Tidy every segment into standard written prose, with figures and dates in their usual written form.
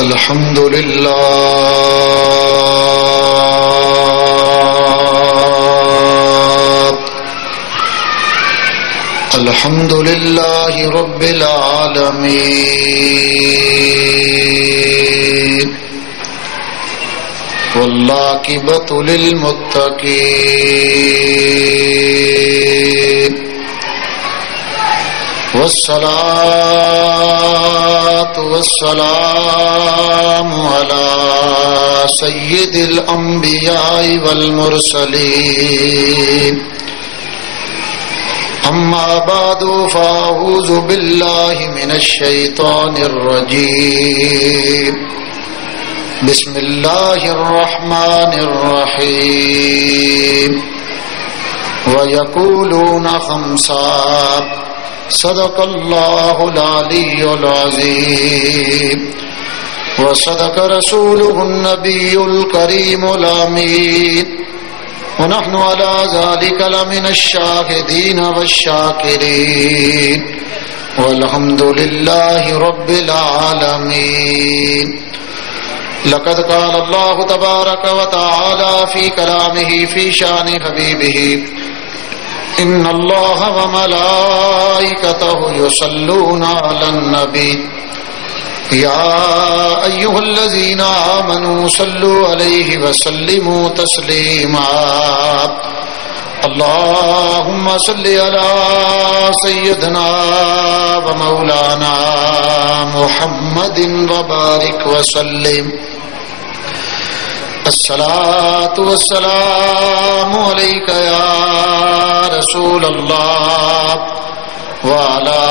الحمد للہ الحمد للہ رب العالمین والعاقبۃ للمتقین والصلاة والسلام على سید الانبیاء والمرسلین اما بعد فاعوذ باللہ من الشیطان الرجیم بسم اللہ الرحمن الرحیم وَيَقُولُونَ خَمْسًا صدق اللہ العلی العظیم وصدق رسولہ النبی الکریم الامین ونحن على ذلك لمن الشاهدين والشاكرين والحمد لله رب العالمين. لقد قال الله تبارك وتعالى في كلامه في شان حبيبه إن الله وملائكته يصلون على النبي يا أيها الذين آمنوا صلوا عليه وسلموا تسليما. اللهم صل على سيدنا ومولانا محمد وبارك وسلم. الصلاة والسلام عليك يا رسول الله وعلى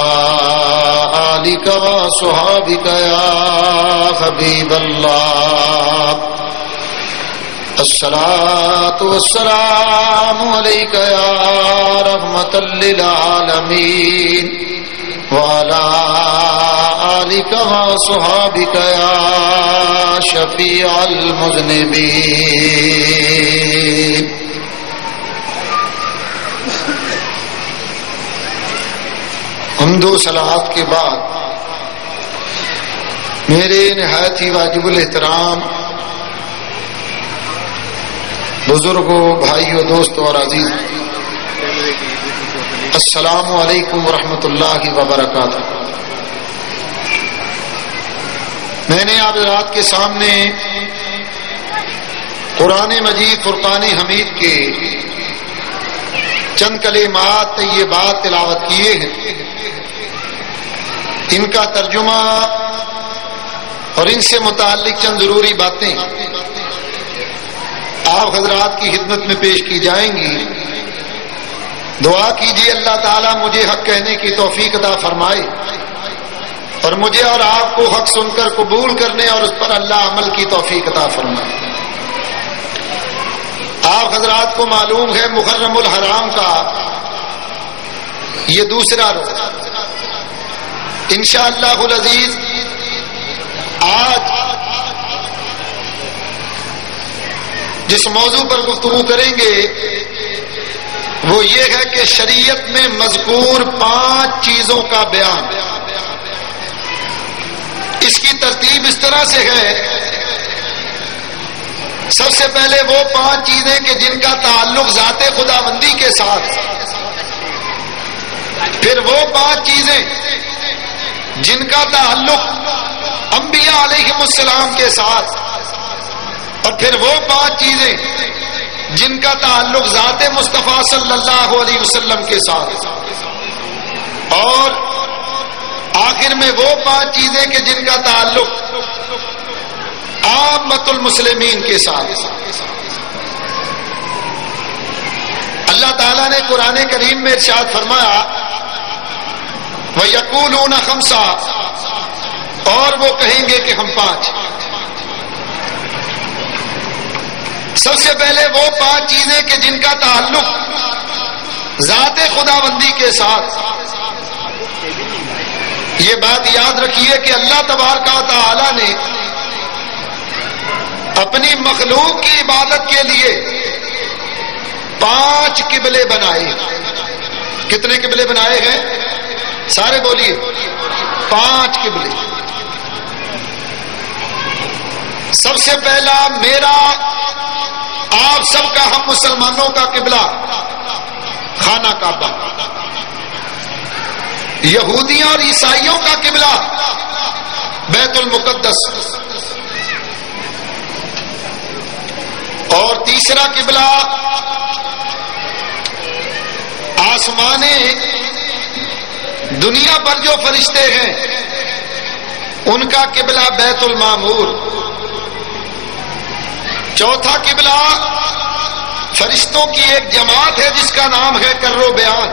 آلك وصحابك يا حبيب الله. الصلاة والسلام عليك يا رحمة للعالمين وعلى آلك وصحابك يا شفيع المذنبين. حمد و صلوات کے بعد میرے نہایت ہی واجب الاحترام بزرگوں، بھائیوں، دوستوں اور عزیز، السلام علیکم ورحمۃ اللہ وبرکاتہ. میں نے آپ حضرات کے سامنے قرآن مجید فرقان حمید کے چند کلمات طیبات تلاوت کیے ہیں. ان کا ترجمہ اور ان سے متعلق چند ضروری باتیں آپ حضرات کی خدمت میں پیش کی جائیں گی. دعا کیجیے اللہ تعالیٰ مجھے حق کہنے کی توفیق عطا فرمائے اور مجھے اور آپ کو حق سن کر قبول کرنے اور اس پر اللہ عمل کی توفیق عطا فرمائے. آپ حضرات کو معلوم ہے محرم الحرام کا یہ دوسرا روز انشاءاللہ العزیز آج جس موضوع پر گفتگو کریں گے وہ یہ ہے کہ شریعت میں مذکور 5 چیزوں کا بیان. اس کی ترتیب اس طرح سے ہے، سب سے پہلے وہ 5 چیزیں کہ جن کا تعلق ذات خداوندی کے ساتھ، پھر وہ 5 چیزیں جن کا تعلق انبیاء علیہم السلام کے ساتھ، اور پھر وہ 5 چیزیں جن کا تعلق ذات مصطفیٰ صلی اللہ علیہ وسلم کے ساتھ، اور آخر میں وہ 5 چیزیں کہ جن کا تعلق عامۃ المسلمین کے ساتھ. اللہ تعالیٰ نے قرآن کریم میں ارشاد فرمایا وَيَقُولُونَ خَمْسًا، اور وہ کہیں گے کہ ہم 5. سب سے پہلے وہ 5 چیزیں کہ جن کا تعلق ذات خداوندی کے ساتھ. یہ بات یاد رکھیے کہ اللہ تبارک و تعالی نے اپنی مخلوق کی عبادت کے لیے 5 قبلے بنائے. کتنے قبلے بنائے ہیں؟ سارے بولیے. 5 قبلے. سب سے پہلا میرا آپ سب کا ہم مسلمانوں کا قبلہ خانہ کعبہ، یہودیوں اور عیسائیوں کا قبلہ بیت المقدس، اور تیسرا قبلہ آسمانے دنیا پر جو فرشتے ہیں ان کا قبلہ بیت المعمور، چوتھا قبلہ فرشتوں کی ایک جماعت ہے جس کا نام ہے کرو بیان،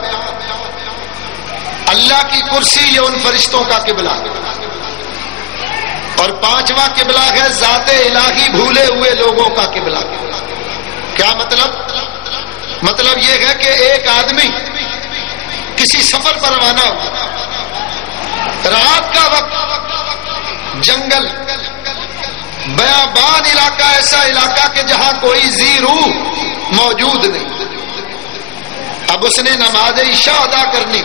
اللہ کی کرسی یہ ان فرشتوں کا قبلہ، اور پانچواں قبلہ ہے ذات الہی بھولے ہوئے لوگوں کا قبلہ۔ کیا مطلب یہ ہے کہ ایک آدمی کسی سفر پر روانہ ہو، رات کا وقت، جنگل، بیابان علاقہ، ایسا علاقہ کہ جہاں کوئی ذی روح موجود نہیں، اب اس نے نماز عشاء ادا کرنی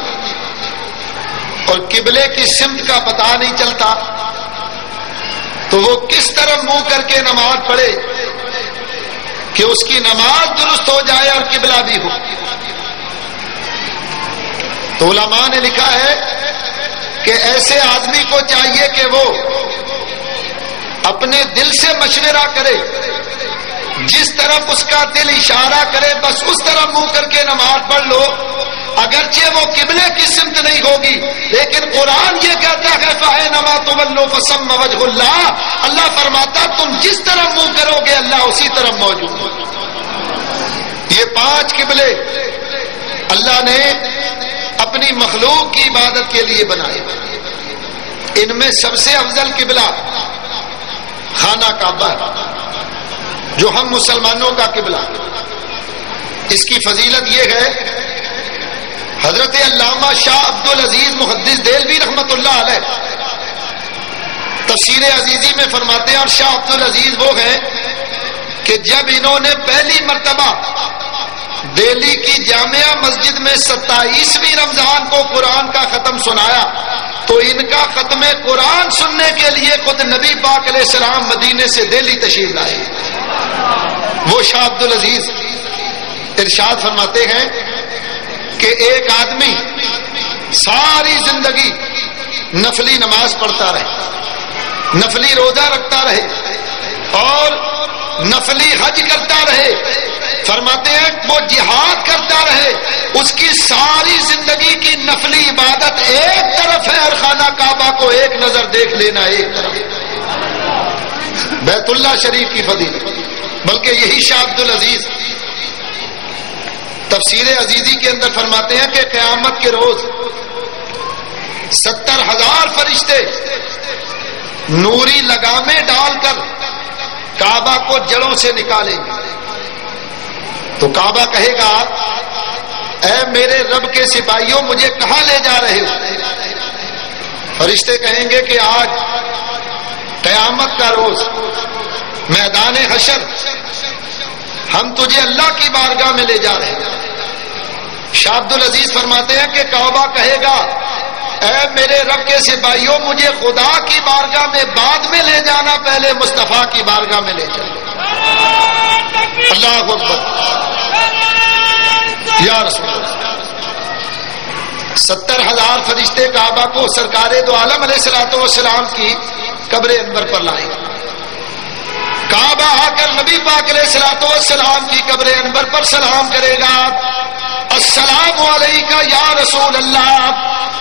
اور قبلے کی سمت کا پتہ نہیں چلتا، تو وہ کس طرح منہ کر کے نماز پڑھے کہ اس کی نماز درست ہو جائے اور قبلہ بھی ہو؟ تو علماء نے لکھا ہے کہ ایسے آدمی کو چاہیے کہ وہ اپنے دل سے مشورہ کرے، جس طرف اس کا دل اشارہ کرے بس اس طرف منہ کر کے نماز پڑھ لو، اگرچہ وہ قبلے کی سمت نہیں ہوگی، لیکن قرآن یہ کہتا ہے فَأَيْنَمَا تُوَلُّوا فَثَمَّ وَجْهُ اللَّهِ، اللہ فرماتا تم جس طرف منہ کرو گے اللہ اسی طرف موجود ہے۔ یہ پانچ قبلے اللہ نے اپنی مخلوق کی عبادت کے لیے بنائے، ان میں سب سے افضل قبلہ خانہ کعبہ ہے جو ہم مسلمانوں کا قبلہ۔ اس کی فضیلت یہ ہے، حضرت علامہ شاہ عبد العزیز محدث دہلوی رحمت اللہ علیہ تفسیر عزیزی میں فرماتے ہیں، اور شاہ عبد العزیز وہ ہیں کہ جب انہوں نے پہلی مرتبہ دہلی کی جامعہ مسجد میں 27ویں رمضان کو قرآن کا ختم سنایا تو ان کا ختم قرآن سننے کے لیے خود نبی پاک علیہ السلام مدینے سے دہلی تشریف لائے۔ وہ شاہ عبد العزیز ارشاد فرماتے ہیں کہ ایک آدمی ساری زندگی نفلی نماز پڑھتا رہے، نفلی روزہ رکھتا رہے اور نفلی حج کرتا رہے، فرماتے ہیں وہ جہاد کرتا رہے، اس کی ساری زندگی کی نفلی عبادت ایک طرف ہے اور خانہ کعبہ کو ایک نظر دیکھ لینا ایک طرف، بیت اللہ شریف کی فضیلت۔ بلکہ یہی شاہ عبد العزیز تفسیر عزیزی کے اندر فرماتے ہیں کہ قیامت کے روز 70,000 فرشتے نوری لگامیں ڈال کر کعبہ کو جڑوں سے نکالیں گے، تو کعبہ کہے گا اے میرے رب کے سپاہیوں مجھے کہاں لے جا رہے ہو؟ فرشتے کہیں گے کہ آج قیامت کا روز، میدان حشر، ہم تجھے اللہ کی بارگاہ میں لے جا رہے ہیں۔ شاہ عبد العزیز فرماتے ہیں کہ کعبہ کہے گا اے میرے رب کے سپاہیوں مجھے خدا کی بارگاہ میں بعد میں لے جانا، پہلے مصطفیٰ کی بارگاہ میں لے جانا۔ اللہ اکبر یا رسول اللہ۔ 70,000 فرشتے کعبہ کو سرکار دو عالم علیہ الصلوۃ والسلام کی قبر انور پر لائیں گے۔ کعبہ آ کر نبی پاک علیہ الصلوۃ والسلام کی قبر انور پر سلام کرے گا، السلام علیکہ یا رسول اللہ۔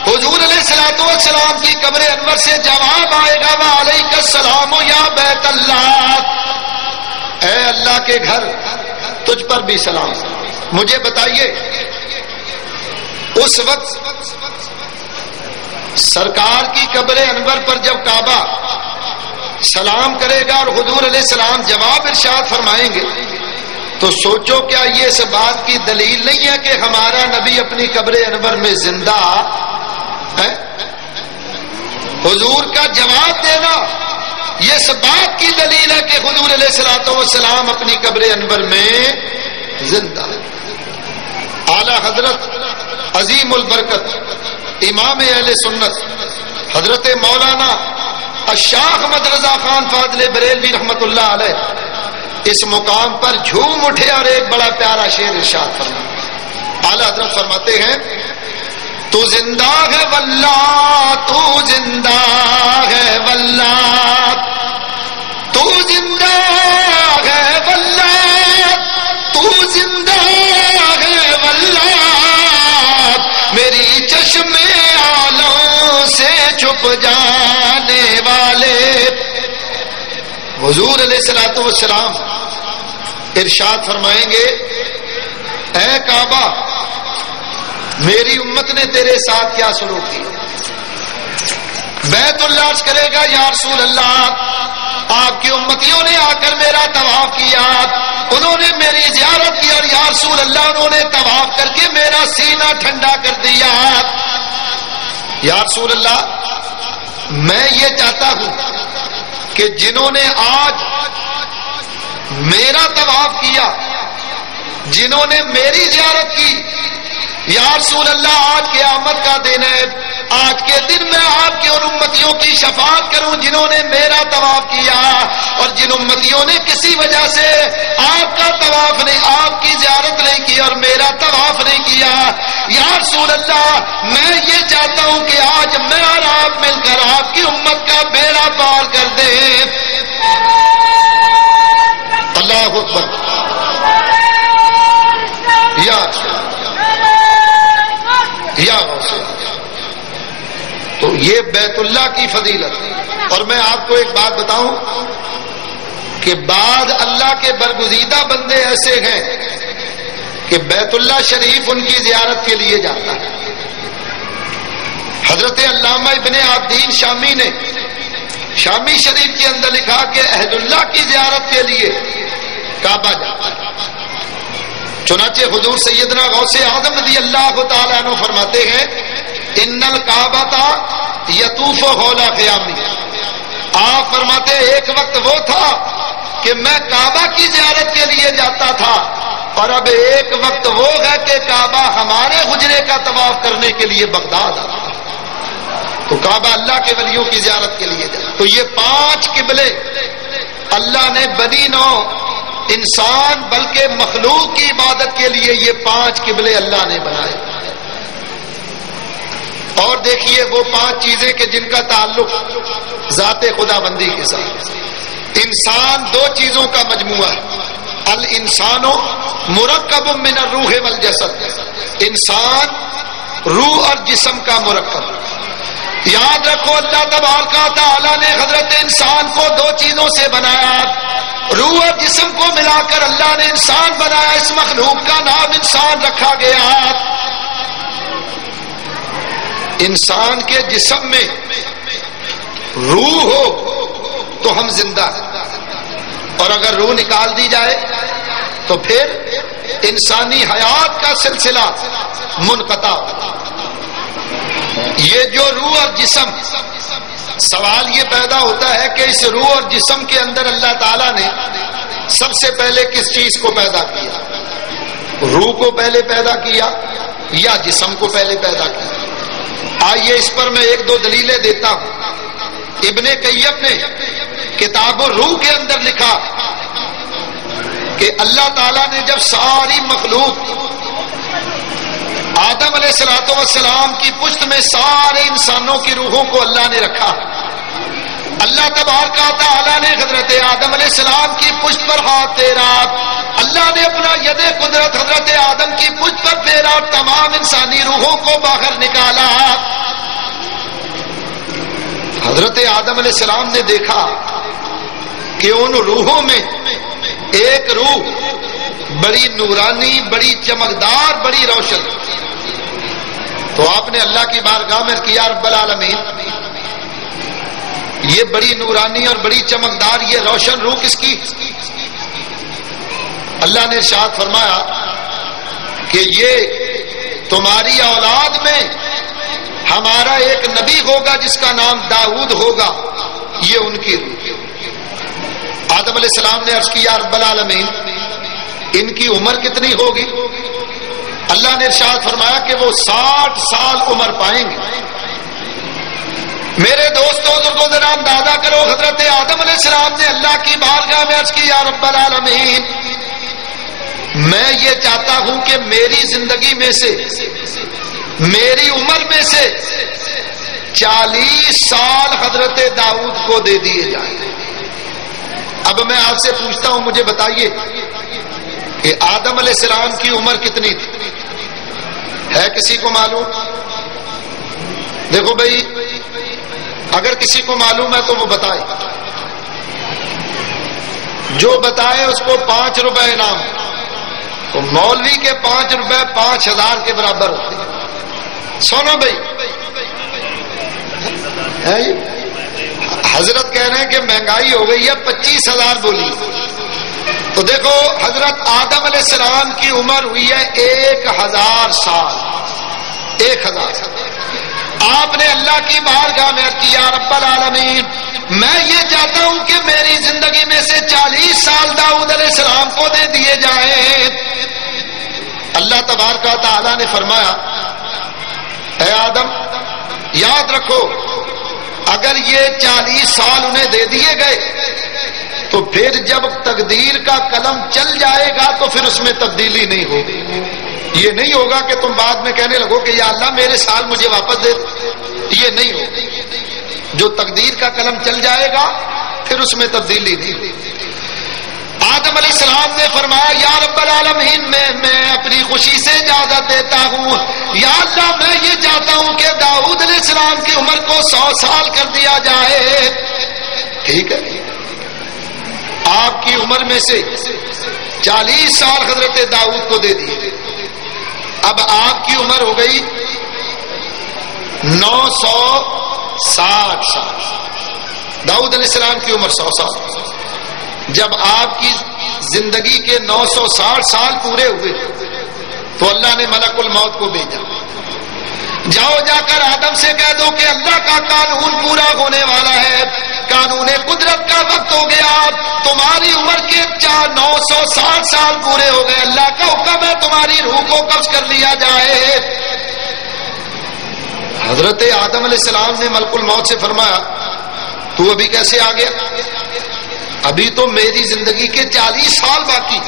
حضور علیہ الصلوۃ والسلام کی قبر انور سے جواب آئے گا وعلیکہ السلام یا بیت اللہ، اے اللہ کے گھر تجھ پر بھی سلام۔ مجھے بتائیے اس وقت سرکار کی قبر انور پر جب کعبہ سلام کرے گا اور حضور علیہ السلام جواب ارشاد فرمائیں گے تو سوچو کیا یہ اس بات کی دلیل نہیں ہے کہ ہمارا نبی اپنی قبر انور میں زندہ ہے؟ حضور کا جواب دینا یہ اس بات کی دلیل ہے کہ حضور علیہ الصلوۃ والسلام اپنی قبر انور میں زندہ ہے۔ اعلی حضرت عظیم البرکت امام اہل سنت حضرت مولانا الشیخ احمد رضا خان فاضل بریلوی رحمت اللہ علیہ اس مقام پر جھوم اٹھے اور ایک بڑا پیارا شعر ارشاد فرمایا. اعلیٰ حضرت فرماتے ہیں تو زندہ ہے واللہ تو زندہ ہے واللہ تو زندہ ہے واللہ تو زندہ ہے واللہ میری چشم عالم سے چھپ جانے والے. حضور علیہ الصلوۃ والسلام ارشاد فرمائیں گے اے کعبہ میری امت نے تیرے ساتھ کیا سلوک کیا. بیت اللہ عرض کرے گا یا رسول اللہ آپ کی امتیوں نے آ کر میرا طواف کیا, انہوں نے میری زیارت کی اور یا رسول اللہ انہوں نے طواف کر کے میرا سینہ ٹھنڈا کر دیا. یا رسول اللہ میں یہ چاہتا ہوں کہ جنہوں نے آج میرا طواف کیا, جنہوں نے میری زیارت کی, یا رسول اللہ آج قیامت کا دن ہے, آج کے دن میں آپ کے ان امتیوں کی شفاعت کروں جنہوں نے میرا طواف کیا اور جن امتیوں نے کسی وجہ سے آپ کا طواف نہیں, آپ کی زیارت نہیں کی اور میرا طواف نہیں کیا. یا رسول اللہ میں یہ چاہتا ہوں کہ آج میں اور آپ مل کر آپ کی امت کا بیڑا پار کر دیں. اللہ اکبر. یا تو یہ بیت اللہ کی فضیلت. اور میں آپ کو ایک بات بتاؤں کہ بعض اللہ کے برگزیدہ بندے ایسے ہیں کہ بیت اللہ شریف ان کی زیارت کے لیے جاتا ہے. حضرت علامہ ابن عابدین شامی نے شامی شریف کے اندر لکھا کہ اہل اللہ کی زیارت کے لیے کعبہ جاتا ہے. چنانچہ حضور سیدنا غوث اعظم رضی اللہ تعالیٰ عنہ فرماتے ہیں ان الکعبۃ یطوف حول قیامی. آپ فرماتے ایک وقت وہ تھا کہ میں کعبہ کی زیارت کے لیے جاتا تھا اور اب ایک وقت وہ ہے کہ کعبہ ہمارے حجرے کا طواف کرنے کے لیے بغداد آتا ہے. تو کعبہ اللہ کے ولیوں کی زیارت کے لیے جاتا. تو یہ 5 قبلے اللہ نے بنی نو انسان بلکہ مخلوق کی عبادت کے لیے یہ 5 قبلے اللہ نے بنائے. اور دیکھیے وہ 5 چیزیں کہ جن کا تعلق ذات خدا بندی کے ساتھ. انسان 2 چیزوں کا مجموعہ ہے. الانسان مرکب من الروح والجسد. انسان روح اور جسم کا مرکب. یاد رکھو اللہ تبارک و تعالی نے حضرت انسان کو 2 چیزوں سے بنایا. روح اور جسم کو ملا کر اللہ نے انسان بنایا. اس مخلوق کا نام انسان رکھا گیا. انسان کے جسم میں روح ہو تو ہم زندہ ہیں, اور اگر روح نکال دی جائے تو پھر انسانی حیات کا سلسلہ منقطع. یہ جو روح اور جسم, سوال یہ پیدا ہوتا ہے کہ اس روح اور جسم کے اندر اللہ تعالیٰ نے سب سے پہلے کس چیز کو پیدا کیا؟ روح کو پہلے پیدا کیا یا جسم کو پہلے پیدا کیا؟ آئیے اس پر میں 1-2 دلیلیں دیتا ہوں. ابن قیم نے کتاب الروح کے اندر لکھا کہ اللہ تعالیٰ نے جب ساری مخلوق آدم علیہ السلام کی پشت میں سارے انسانوں کی روحوں کو اللہ نے رکھا. اللہ تبارک و تعالیٰ نے حضرت آدم علیہ السلام کی پشت پر ہاتھ پھیرا. اللہ نے اپنا ید قدرت حضرت آدم کی پشت پر پھیرا اور تمام انسانی روحوں کو باہر نکالا. حضرت آدم علیہ السلام نے دیکھا کہ ان روحوں میں ایک روح بڑی نورانی, بڑی چمکدار, بڑی روشن. تو آپ نے اللہ کی بارگاہ میں کیا رب العالمین یہ بڑی نورانی اور بڑی چمکدار یہ روشن روح کس کی؟ اللہ نے ارشاد فرمایا کہ یہ تمہاری اولاد میں ہمارا ایک نبی ہوگا جس کا نام داؤد ہوگا, یہ ان کی روح. آدم علیہ السلام نے عرض کیا رب العالمین ان کی عمر کتنی ہوگی؟ اللہ نے ارشاد فرمایا کہ وہ 60 سال عمر پائیں گے. میرے دوستوں بزرگوں ذرا اندازہ کریں حضرت آدم علیہ السلام نے اللہ کی بارگاہ میں عرض کی یا رب العالمین میں یہ چاہتا ہوں کہ میری زندگی میں سے میری عمر میں سے 40 سال حضرت داؤد کو دے دیے جائیں. اب میں آپ سے پوچھتا ہوں مجھے بتائیے کہ آدم علیہ السلام کی عمر کتنی تھی؟ ہے کسی کو معلوم؟ دیکھو بھائی اگر کسی کو معلوم ہے تو وہ بتائے, جو بتائے اس کو 5 روپے انعام. تو مولوی کے 5 روپے 5000 کے برابر ہوتے ہیں. سنو بھائی حضرت کہہ رہے ہیں کہ مہنگائی ہو گئی ہے 25,000 بولی. تو دیکھو حضرت آدم علیہ السلام کی عمر ہوئی ہے 1000 سال. 1000 سال. آپ نے اللہ کی بارگاہ میں کیا رب العالمین میں یہ چاہتا ہوں کہ میری زندگی میں سے 40 سال داؤد علیہ السلام کو دے دیے جائیں. اللہ تبارک و تعالی نے فرمایا اے آدم یاد رکھو اگر یہ 40 سال انہیں دے دیے گئے تو پھر جب تقدیر کا قلم چل جائے گا تو پھر اس میں تبدیلی نہیں ہوگی. یہ نہیں ہوگا کہ تم بعد میں کہنے لگو کہ یا اللہ میرے سال مجھے واپس دے. یہ نہیں ہوگا. جو تقدیر کا قلم چل جائے گا پھر اس میں تبدیلی نہیں ہوگی. آدم علیہ السلام نے فرمایا یا رب العالمین میں اپنی خوشی سے اجازت دیتا ہوں یا اللہ میں یہ چاہتا ہوں کہ داؤد علیہ السلام کی عمر کو 100 سال کر دیا جائے. ٹھیک ہے. آپ کی عمر میں سے 40 سال حضرت داؤد کو دے دیے. اب آپ کی عمر ہو گئی 960 سال. داؤد علیہ السلام کی عمر 100 سال. جب آپ کی زندگی کے 960 سال پورے ہوئے تو اللہ نے ملک الموت کو بھیجا. جاؤ جا کر آدم سے کہہ دو کہ اللہ کا قانون پورا ہونے والا ہے, قانون قدرت کا وقت ہو گیا, تمہاری عمر کے 960 سال پورے ہو گئے, اللہ کا حکم ہے تمہاری روح کو قبض کر لیا جائے. حضرت آدم علیہ السلام نے ملک الموت سے فرمایا تو ابھی کیسے آ گیا؟ ابھی تو میری زندگی کے 40 سال باقی.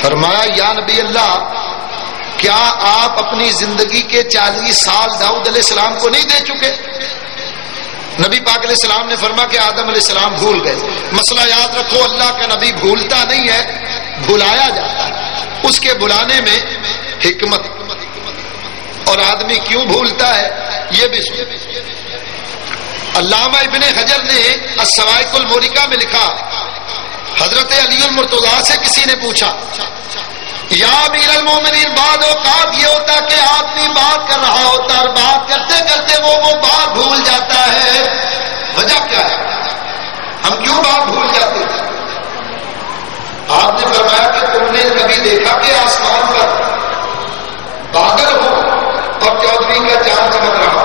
فرمایا یا نبی اللہ کیا آپ اپنی زندگی کے 40 سال داؤد علیہ السلام کو نہیں دے چکے؟ نبی پاک علیہ السلام نے فرمایا کہ آدم علیہ السلام بھول گئے. مسئلہ یاد رکھو اللہ کا نبی بھولتا نہیں ہے, بھلایا جاتا ہے. اس کے بلانے میں حکمت. اور آدمی کیوں بھولتا ہے یہ بھی سن. علامہ ابن حجر نے السوائق المورقہ میں لکھا حضرت علی المرتضیٰ سے کسی نے پوچھا یا امیر المومنین بعض اوقات یہ ہوتا کہ آدمی بات کر رہا ہوتا اور بات کرتے کرتے وہ بات بھول جاتا ہے, وجہ کیا ہے؟ ہم کیوں بات بھول جاتے ہیں؟ آپ نے فرمایا کہ تم نے کبھی دیکھا کہ آسمان پر بادل ہو اور 14ویں کا چاند چمک رہا ہو؟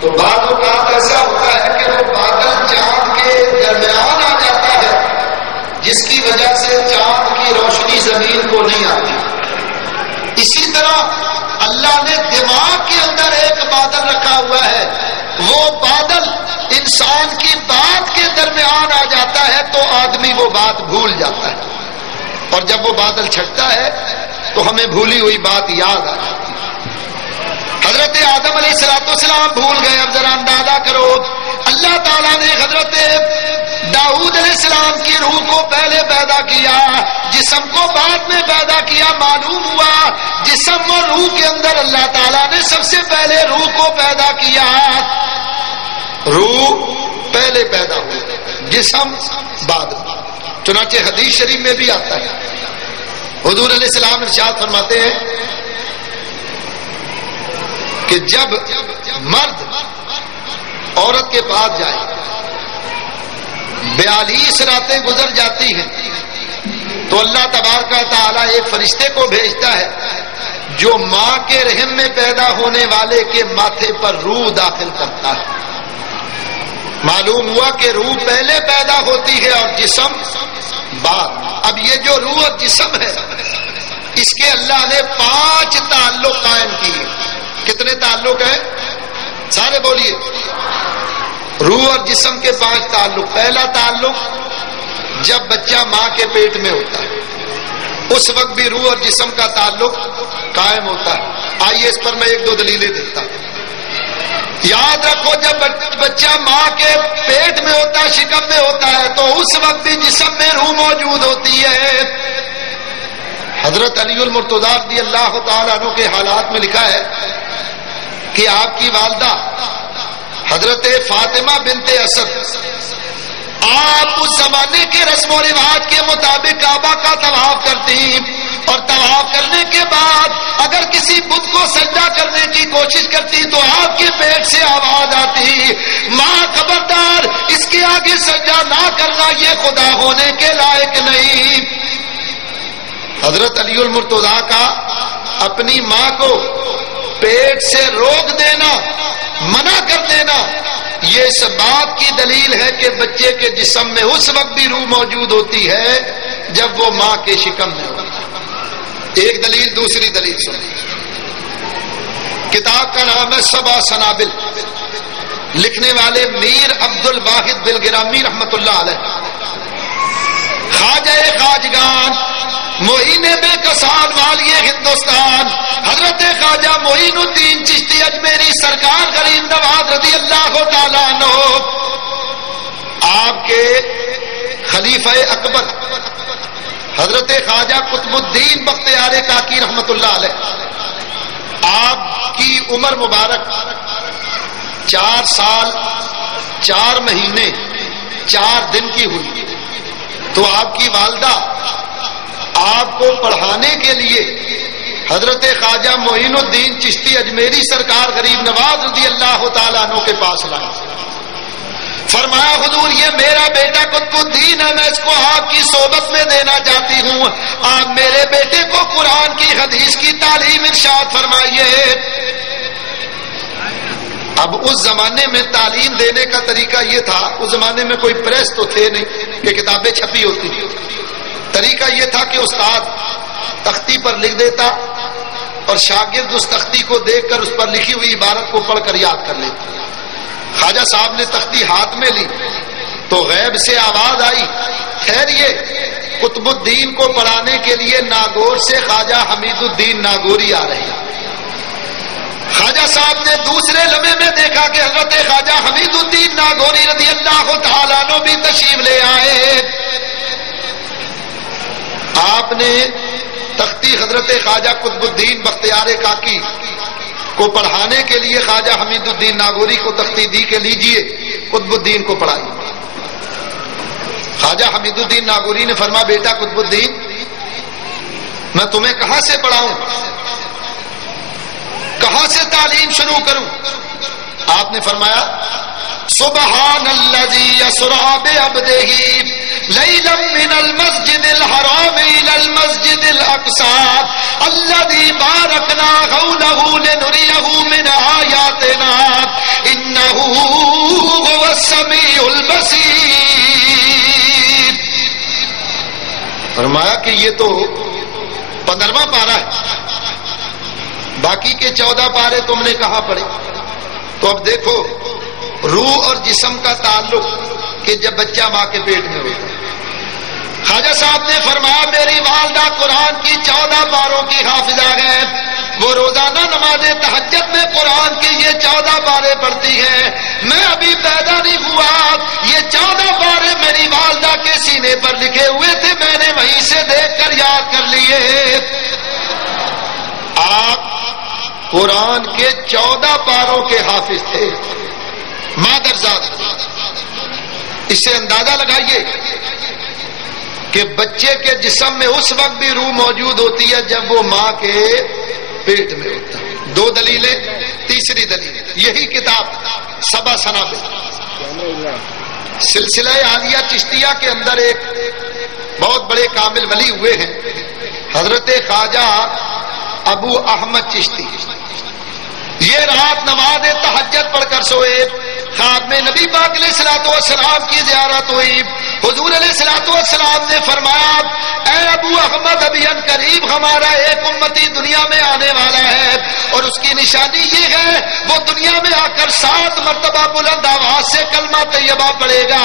تو بعض اوقات ایسا ہوتا ہے کہ وہ بادل چاند کے درمیان آ جاتا ہے جس کی وجہ سے چاند کی روشنی زمین کو نہیں آتی. اسی طرح اللہ نے دماغ کے اندر ایک بادل رکھا ہوا ہے, وہ بادل انسان کی بات کے درمیان آ جاتا ہے تو آدمی وہ بات بھول جاتا ہے, اور جب وہ بادل چھٹتا ہے تو ہمیں بھولی ہوئی بات یاد آ جاتی ہے. حضرت آدم علیہ السلام بھول گئے. اب ذرا اندازہ کرو اللہ تعالیٰ نے حضرت داؤد علیہ السلام کی روح کو پہلے پیدا کیا, جسم کو بعد میں پیدا کیا. معلوم ہوا جسم اور روح کے اندر اللہ تعالیٰ نے سب سے پہلے روح کو پیدا کیا. روح پہلے پیدا ہوئی, جسم بعد میں. چنانچہ حدیث شریف میں بھی آتا ہے, حضور علیہ السلام ارشاد فرماتے ہیں کہ جب مرد عورت کے پاس جائے 42 راتیں گزر جاتی ہیں تو اللہ تبارک و تعالیٰ ایک فرشتے کو بھیجتا ہے جو ماں کے رحم میں پیدا ہونے والے کے ماتھے پر روح داخل کرتا ہے. معلوم ہوا کہ روح پہلے پیدا ہوتی ہے اور جسم بعد. اب یہ جو روح اور جسم ہے اس کے اللہ نے 5 تعلق قائم کیے. کتنے تعلق ہیں؟ سارے بولیے. روح اور جسم کے 5 تعلق. پہلا تعلق جب بچہ ماں کے پیٹ میں ہوتا ہے اس وقت بھی روح اور جسم کا تعلق قائم ہوتا ہے. آئیے اس پر میں 1-2 دلیلیں دیتا ہوں. یاد رکھو جب بچہ ماں کے پیٹ میں ہوتا ہے, شکم میں ہوتا ہے, تو اس وقت بھی جسم میں روح موجود ہوتی ہے. حضرت علی المرتضیٰ رضی اللہ تعالیٰ عنہ کے حالات میں لکھا ہے کہ آپ کی والدہ حضرت فاطمہ بنت اسد آپ اس زمانے کے رسم و رواج کے مطابق کعبہ کا طواف کرتی, اور طواف کرنے کے بعد اگر کسی بت کو سجدہ کرنے کی کوشش کرتی تو آپ کے پیٹ سے آواز آتی, ماں خبردار اس کے آگے سجدہ نہ کرنا, یہ خدا ہونے کے لائق نہیں. حضرت علی المرتضیٰ کا اپنی ماں کو پیٹ سے روک دینا, منع کر دینا, یہ اس بات کی دلیل ہے کہ بچے کے جسم میں اس وقت بھی روح موجود ہوتی ہے جب وہ ماں کے شکم میں ہوتا ہے. ایک دلیل. دوسری دلیل سنیے. کتاب کا نام ہے 7 سنابل, لکھنے والے میر عبد الواحد بلگرامی رحمت اللہ علیہ. خواجہ خواجگان معین بے کسان والی ہندوستان حضرت خواجہ معین الدین چشتی اجمیری سرکار غریب نواز رضی اللہ تعالیٰ عنہ, آپ کے خلیفہ اکبر حضرت خواجہ قطب الدین بختیار کاکی رحمت اللہ علیہ, آپ کی عمر مبارک 4 سال 4 مہینے 4 دن کی ہوئی. تو آپ کی والدہ آپ کو پڑھانے کے لیے حضرت خواجہ معین الدین چشتی اجمیری سرکار غریب نواز رضی اللہ تعالیٰ عنہ کے پاس لائے. فرمایا حضور یہ میرا بیٹا قطب الدین ہے, میں اس کو آپ کی صحبت میں دینا چاہتی ہوں, آپ میرے بیٹے کو قرآن کی حدیث کی تعلیم ارشاد فرمائیے. اب اس زمانے میں تعلیم دینے کا طریقہ یہ تھا, اس زمانے میں کوئی پریس تو تھے نہیں کہ کتابیں چھپی ہوتی. طریقہ یہ تھا کہ استاد تختی پر لکھ دیتا اور شاگرد اس تختی کو دیکھ کر اس پر لکھی ہوئی عبارت کو پڑھ کر یاد کر لیتا. خواجہ صاحب نے تختی ہاتھ میں لی تو غیب سے آواز آئی, ٹھہریے, قطب الدین کو پڑھانے کے لیے ناگور سے خواجہ حمید الدین ناگوری آ رہے ہیں. خواجہ صاحب نے دوسرے لمحے میں دیکھا کہ حضرت خواجہ حمید الدین ناگوری رضی اللہ تعالیٰ عنہ بھی تشریف لے آئے. آپ نے تختی حضرت خواجہ قطب الدین بختیار کاکی کو پڑھانے کے لیے خواجہ حمید الدین ناگوری کو تختی دی کہ لیجئے قطب الدین کو پڑھائی. خواجہ حمید الدین ناگوری نے فرمایا بیٹا قطب الدین میں تمہیں کہاں سے پڑھاؤں, کہاں سے تعلیم شروع کروں؟ آپ نے فرمایا سبحان الذی یسری بعبدہ لیلا من المسجد الحرام الى المسجد الاقصى الذي باركنا حوله لنريه من آیاتنا انه هو السمیع البصیر. فرمایا کہ یہ تو 15واں پارہ ہے, باقی کے 14 پارے تم نے کہاں پڑھے؟ تو اب دیکھو روح اور جسم کا تعلق کہ جب بچہ ماں کے پیٹ میں ہوتا ہے. خواجہ صاحب نے فرمایا میری والدہ قرآن کی 14 پاروں کی حافظہ ہے, وہ روزانہ نماز تہجد میں قرآن کے یہ 14 پارے پڑھتی ہے. میں ابھی پیدا نہیں ہوا, یہ 14 پارے میری والدہ کے سینے پر لکھے ہوئے تھے, میں نے وہیں سے دیکھ کر یاد کر لیے. آپ قرآن کے 14 پاروں کے حافظ تھے مادرزاد. اس سے اندازہ لگائیے کہ بچے کے جسم میں اس وقت بھی روح موجود ہوتی ہے جب وہ ماں کے پیٹ میں ہوتا ہے. 2 دلیلیں. تیسری دلیل یہی کتاب 7 سنابل سلسلہ عالیہ چشتیہ کے اندر ایک بہت بڑے کامل ولی ہوئے ہیں حضرت خواجہ ابو احمد چشتی. یہ رات نماز تہجد پڑھ کر سوئے, خواب میں نبی نبی پاک علیہ الصلوۃ والسلام کی زیارت ہوئی. حضور علیہ الصلوۃ والسلام نے فرمایا اے ابو احمد ابھی ان قریب ہمارا ایک امتی دنیا میں آنے والا ہے اور اس کی نشانی یہ ہے وہ دنیا میں آ کر 7 مرتبہ بلند آواز سے کلمہ طیبہ پڑھے گا.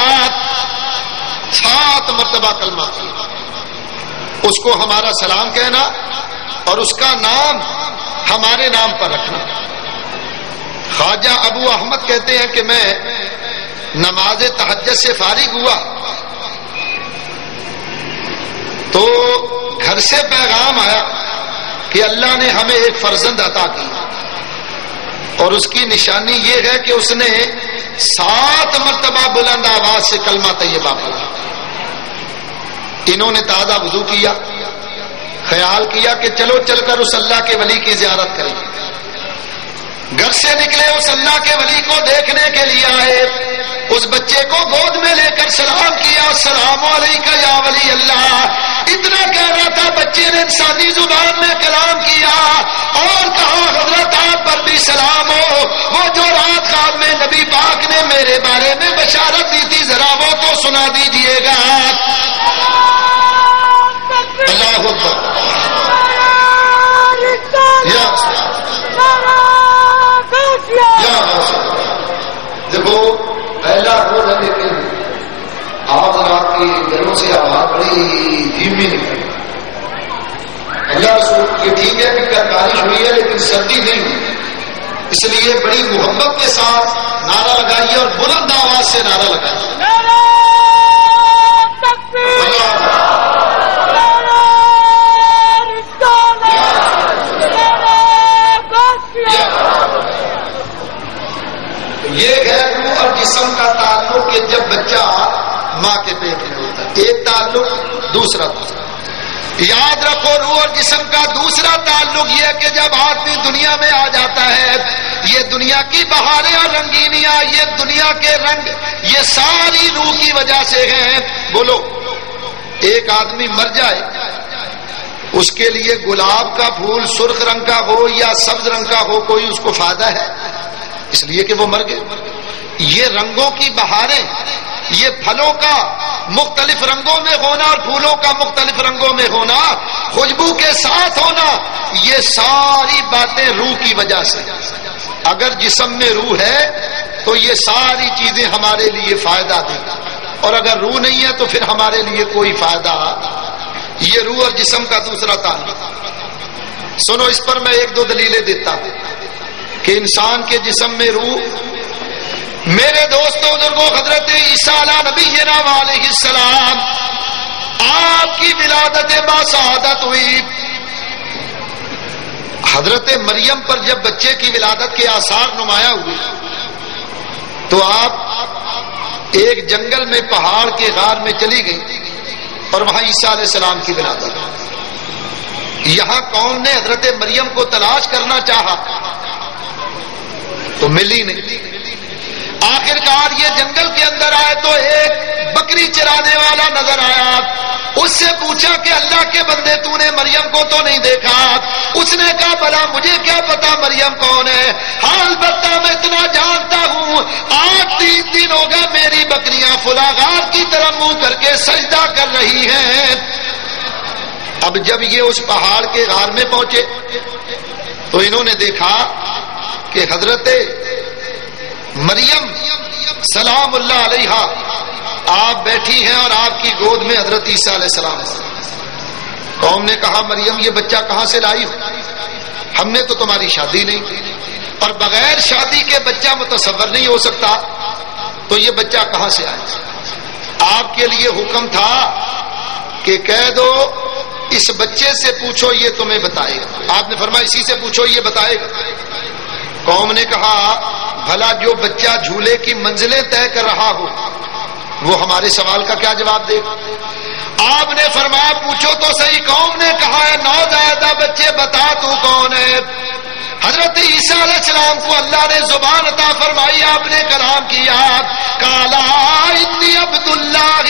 7 مرتبہ کلمہ طیبہ. اس کو ہمارا سلام کہنا اور اس کا نام ہمارے نام پر رکھنا. خواجہ ابو احمد کہتے ہیں کہ میں نماز تہجد سے فارغ ہوا تو گھر سے پیغام آیا کہ اللہ نے ہمیں ایک فرزند عطا کیا اور اس کی نشانی یہ ہے کہ اس نے 7 مرتبہ بلند آواز سے کلمہ طیبہ پڑھا. انہوں نے تازہ وضو کیا, خیال کیا کہ چلو چل کر اس اللہ کے ولی کی زیارت کریں. گھر سے نکلے, اس اللہ کے ولی کو دیکھنے کے لیے آئے. اس بچے کو گود میں لے کر سلام کیا, السلام علیکہ یا ولی اللہ. اتنا کہہ رہا تھا بچے نے انسانی زبان میں کلام کیا اور کہا حضرت آپ پر بھی سلام ہو. وہ جو رات خواب میں نبی پاک نے میرے بارے میں بشارت دی تھی ذرا وہ تو سنا دیجئے گا. اللہ اکبر. دیکھو پہلا روز ہے لیکن آج رات کی گھروں سے آواز بڑی دھیمی نکلی. اللہ رسول یہ ٹھیک ہے کہ بارش ہوئی ہے لیکن سردی نہیں ہوئی, اس لیے بڑی محبت کے ساتھ نعرہ لگائیے اور بلند آواز سے نعرہ لگائیے. یہ ہے روح اور جسم کا تعلق کہ جب بچہ ماں کے پیٹ میں ہوتا ہے ایک تعلق, دوسرا یاد رکھو روح اور جسم کا دوسرا تعلق یہ ہے کہ جب آدمی دنیا میں آ جاتا ہے یہ دنیا کی بہاریں اور رنگینیاں, یہ دنیا کے رنگ, یہ ساری روح کی وجہ سے ہیں. بولو ایک آدمی مر جائے اس کے لیے گلاب کا پھول سرخ رنگ کا ہو یا سبز رنگ کا ہو کوئی اس کو فائدہ ہے؟ اس لیے کہ وہ مر گئے. یہ رنگوں کی بہاریں, یہ پھلوں کا مختلف رنگوں میں ہونا اور پھولوں کا مختلف رنگوں میں ہونا, خوشبو کے ساتھ ہونا, یہ ساری باتیں روح کی وجہ سے. اگر جسم میں روح ہے تو یہ ساری چیزیں ہمارے لیے فائدہ دیں اور اگر روح نہیں ہے تو پھر ہمارے لیے کوئی فائدہ. یہ روح اور جسم کا دوسرا تعلق. سنو اس پر میں 1-2 دلیلیں دیتا ہوں کہ انسان کے جسم میں روح. میرے دوستوں بزرگوں حضرت عیسیٰ علیہ نبینا علیہ السلام آپ کی ولادت باسعادت ہوئی. حضرت مریم پر جب بچے کی ولادت کے آثار نمایاں ہوئے تو آپ ایک جنگل میں پہاڑ کے غار میں چلی گئی اور وہاں عیسیٰ علیہ السلام کی ولادت. یہاں قوم نے حضرت مریم کو تلاش کرنا چاہا تو ملی نہیں. آخر کار یہ جنگل کے اندر آئے تو ایک بکری چرانے والا نظر آیا. اس سے پوچھا کہ اللہ کے بندے تو نے مریم کو تو نہیں دیکھا؟ اس نے کہا بھلا مجھے کیا پتا مریم کون ہے, ہاں البتہ میں اتنا جانتا ہوں آج 3 دن ہو گئے میری بکریاں فلاں غار کی طرف منہ کر کے سجدہ کر رہی ہیں. اب جب یہ اس پہاڑ کے غار میں پہنچے تو انہوں نے دیکھا کہ حضرت مریم سلام اللہ علیہا آپ بیٹھی ہیں اور آپ کی گود میں حضرت عیسیٰ علیہ السلام. قوم نے کہا مریم یہ بچہ کہاں سے لائی ہو؟ ہم نے تو تمہاری شادی نہیں کی اور بغیر شادی کے بچہ متصور نہیں ہو سکتا, تو یہ بچہ کہاں سے آیا؟ آپ کے لیے حکم تھا کہ کہہ دو اس بچے سے پوچھو یہ تمہیں بتائے گا. آپ نے فرمایا اسی سے پوچھو یہ بتائے گا. قوم نے کہا بھلا جو بچہ جھولے کی منزلیں طے کر رہا ہو وہ ہمارے سوال کا کیا جواب دے گا؟ آپ نے فرمایا پوچھو تو صحیح. قوم نے کہا ہے نوزائیدہ بچے بتا تو کون ہے؟ حضرت عیسیٰ علیہ السلام کو اللہ نے زبان عطا فرمائی, آپ نے کلام کیا. کالا انی عبد اللہ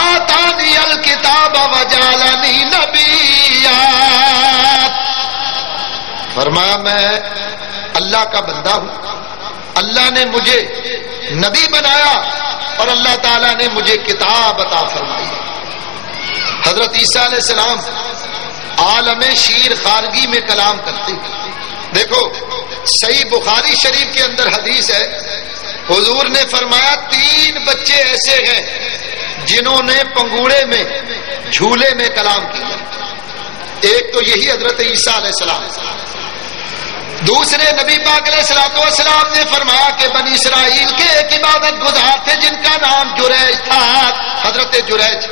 آتانی الکتاب وجعلنی نبیا. فرمایا میں اللہ کا بندہ ہوں, اللہ نے مجھے نبی بنایا اور اللہ تعالیٰ نے مجھے کتاب عطا فرمائی. حضرت عیسیٰ علیہ السلام عالم شیر خارگی میں کلام کرتے. دیکھو صحیح بخاری شریف کے اندر حدیث ہے، حضور نے فرمایا 3 بچے ایسے ہیں جنہوں نے پنگوڑے میں جھولے میں کلام کیا. ایک تو یہی حضرت عیسیٰ علیہ السلام. دوسرے نبی پاک علیہ السلام نے فرمایا کہ بنی اسرائیل کے ایک عبادت گزار تھے جن کا نام جریج تھا، حضرت جریج.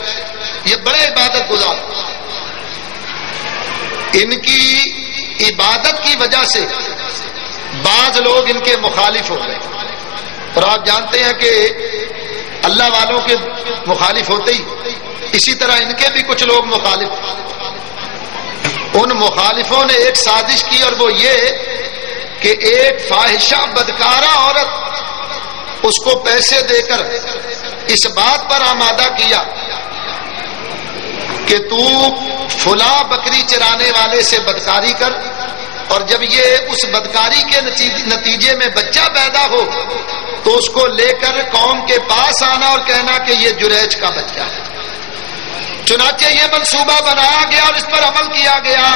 یہ بڑے عبادت گزار. ان کی عبادت کی وجہ سے بعض لوگ ان کے مخالف ہو گئے، اور آپ جانتے ہیں کہ اللہ والوں کے مخالف ہوتے ہی اسی طرح ان کے بھی کچھ لوگ مخالف. ان مخالفوں نے ایک سازش کی، اور وہ یہ کہ ایک فاحشہ بدکارہ عورت اس کو پیسے دے کر اس بات پر آمادہ کیا کہ تو فلاں بکری چرانے والے سے بدکاری کر، اور جب یہ اس بدکاری کے نتیجے میں بچہ پیدا ہو تو اس کو لے کر قوم کے پاس آنا اور کہنا کہ یہ جریج کا بچہ ہے. چنانچہ یہ منصوبہ بنایا گیا اور اس پر عمل کیا گیا.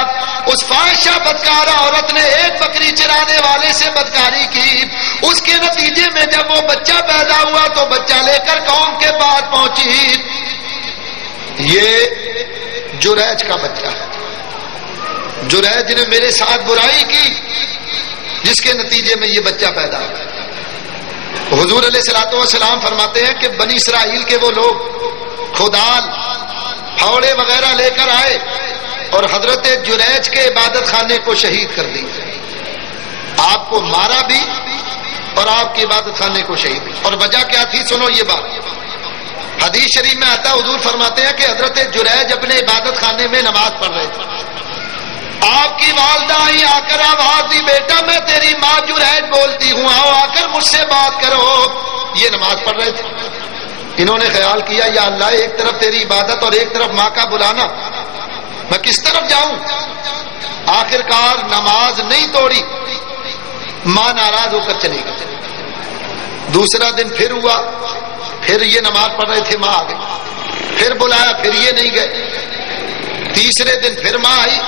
اس فاحشہ بدکارہ عورت نے ایک بکری چرانے والے سے بدکاری کی. اس کے نتیجے میں جب وہ بچہ پیدا ہوا تو بچہ لے کر قوم کے پاس پہنچی، یہ جریج کا بچہ ہے. جریج نے میرے ساتھ برائی کی جس کے نتیجے میں یہ بچہ پیدا ہوا. حضور علیہ الصلوۃ والسلام فرماتے ہیں کہ بنی اسرائیل کے وہ لوگ کھودال پھاوڑے وغیرہ لے کر آئے اور حضرت جریج کے عبادت خانے کو شہید کر دی. آپ کو مارا بھی اور آپ کے عبادت خانے کو شہید. اور وجہ کیا تھی؟ سنو یہ بات. حدیث شریف میں آتا، حضور فرماتے ہیں کہ حضرت جریج اپنے عبادت خانے میں نماز پڑھ رہے تھے. آپ کی والدہ آئی، آ کر آواز دی، بیٹا میں تیری ماں جریج بولتی ہوں، آؤ آ کر مجھ سے بات کرو. یہ نماز پڑھ رہے تھے. انہوں نے خیال کیا یا اللہ، ایک طرف تیری عبادت اور ایک طرف ماں کا بلانا، میں کس طرف جاؤں؟ آخر کار نماز نہیں توڑی، ماں ناراض ہو کر چلی گئی. دوسرا دن پھر ہوا، پھر یہ نماز پڑھ رہے تھے، ماں آ گئی. پھر بلایا، پھر یہ نہیں گئے. تیسرے دن پھر ماں آئی.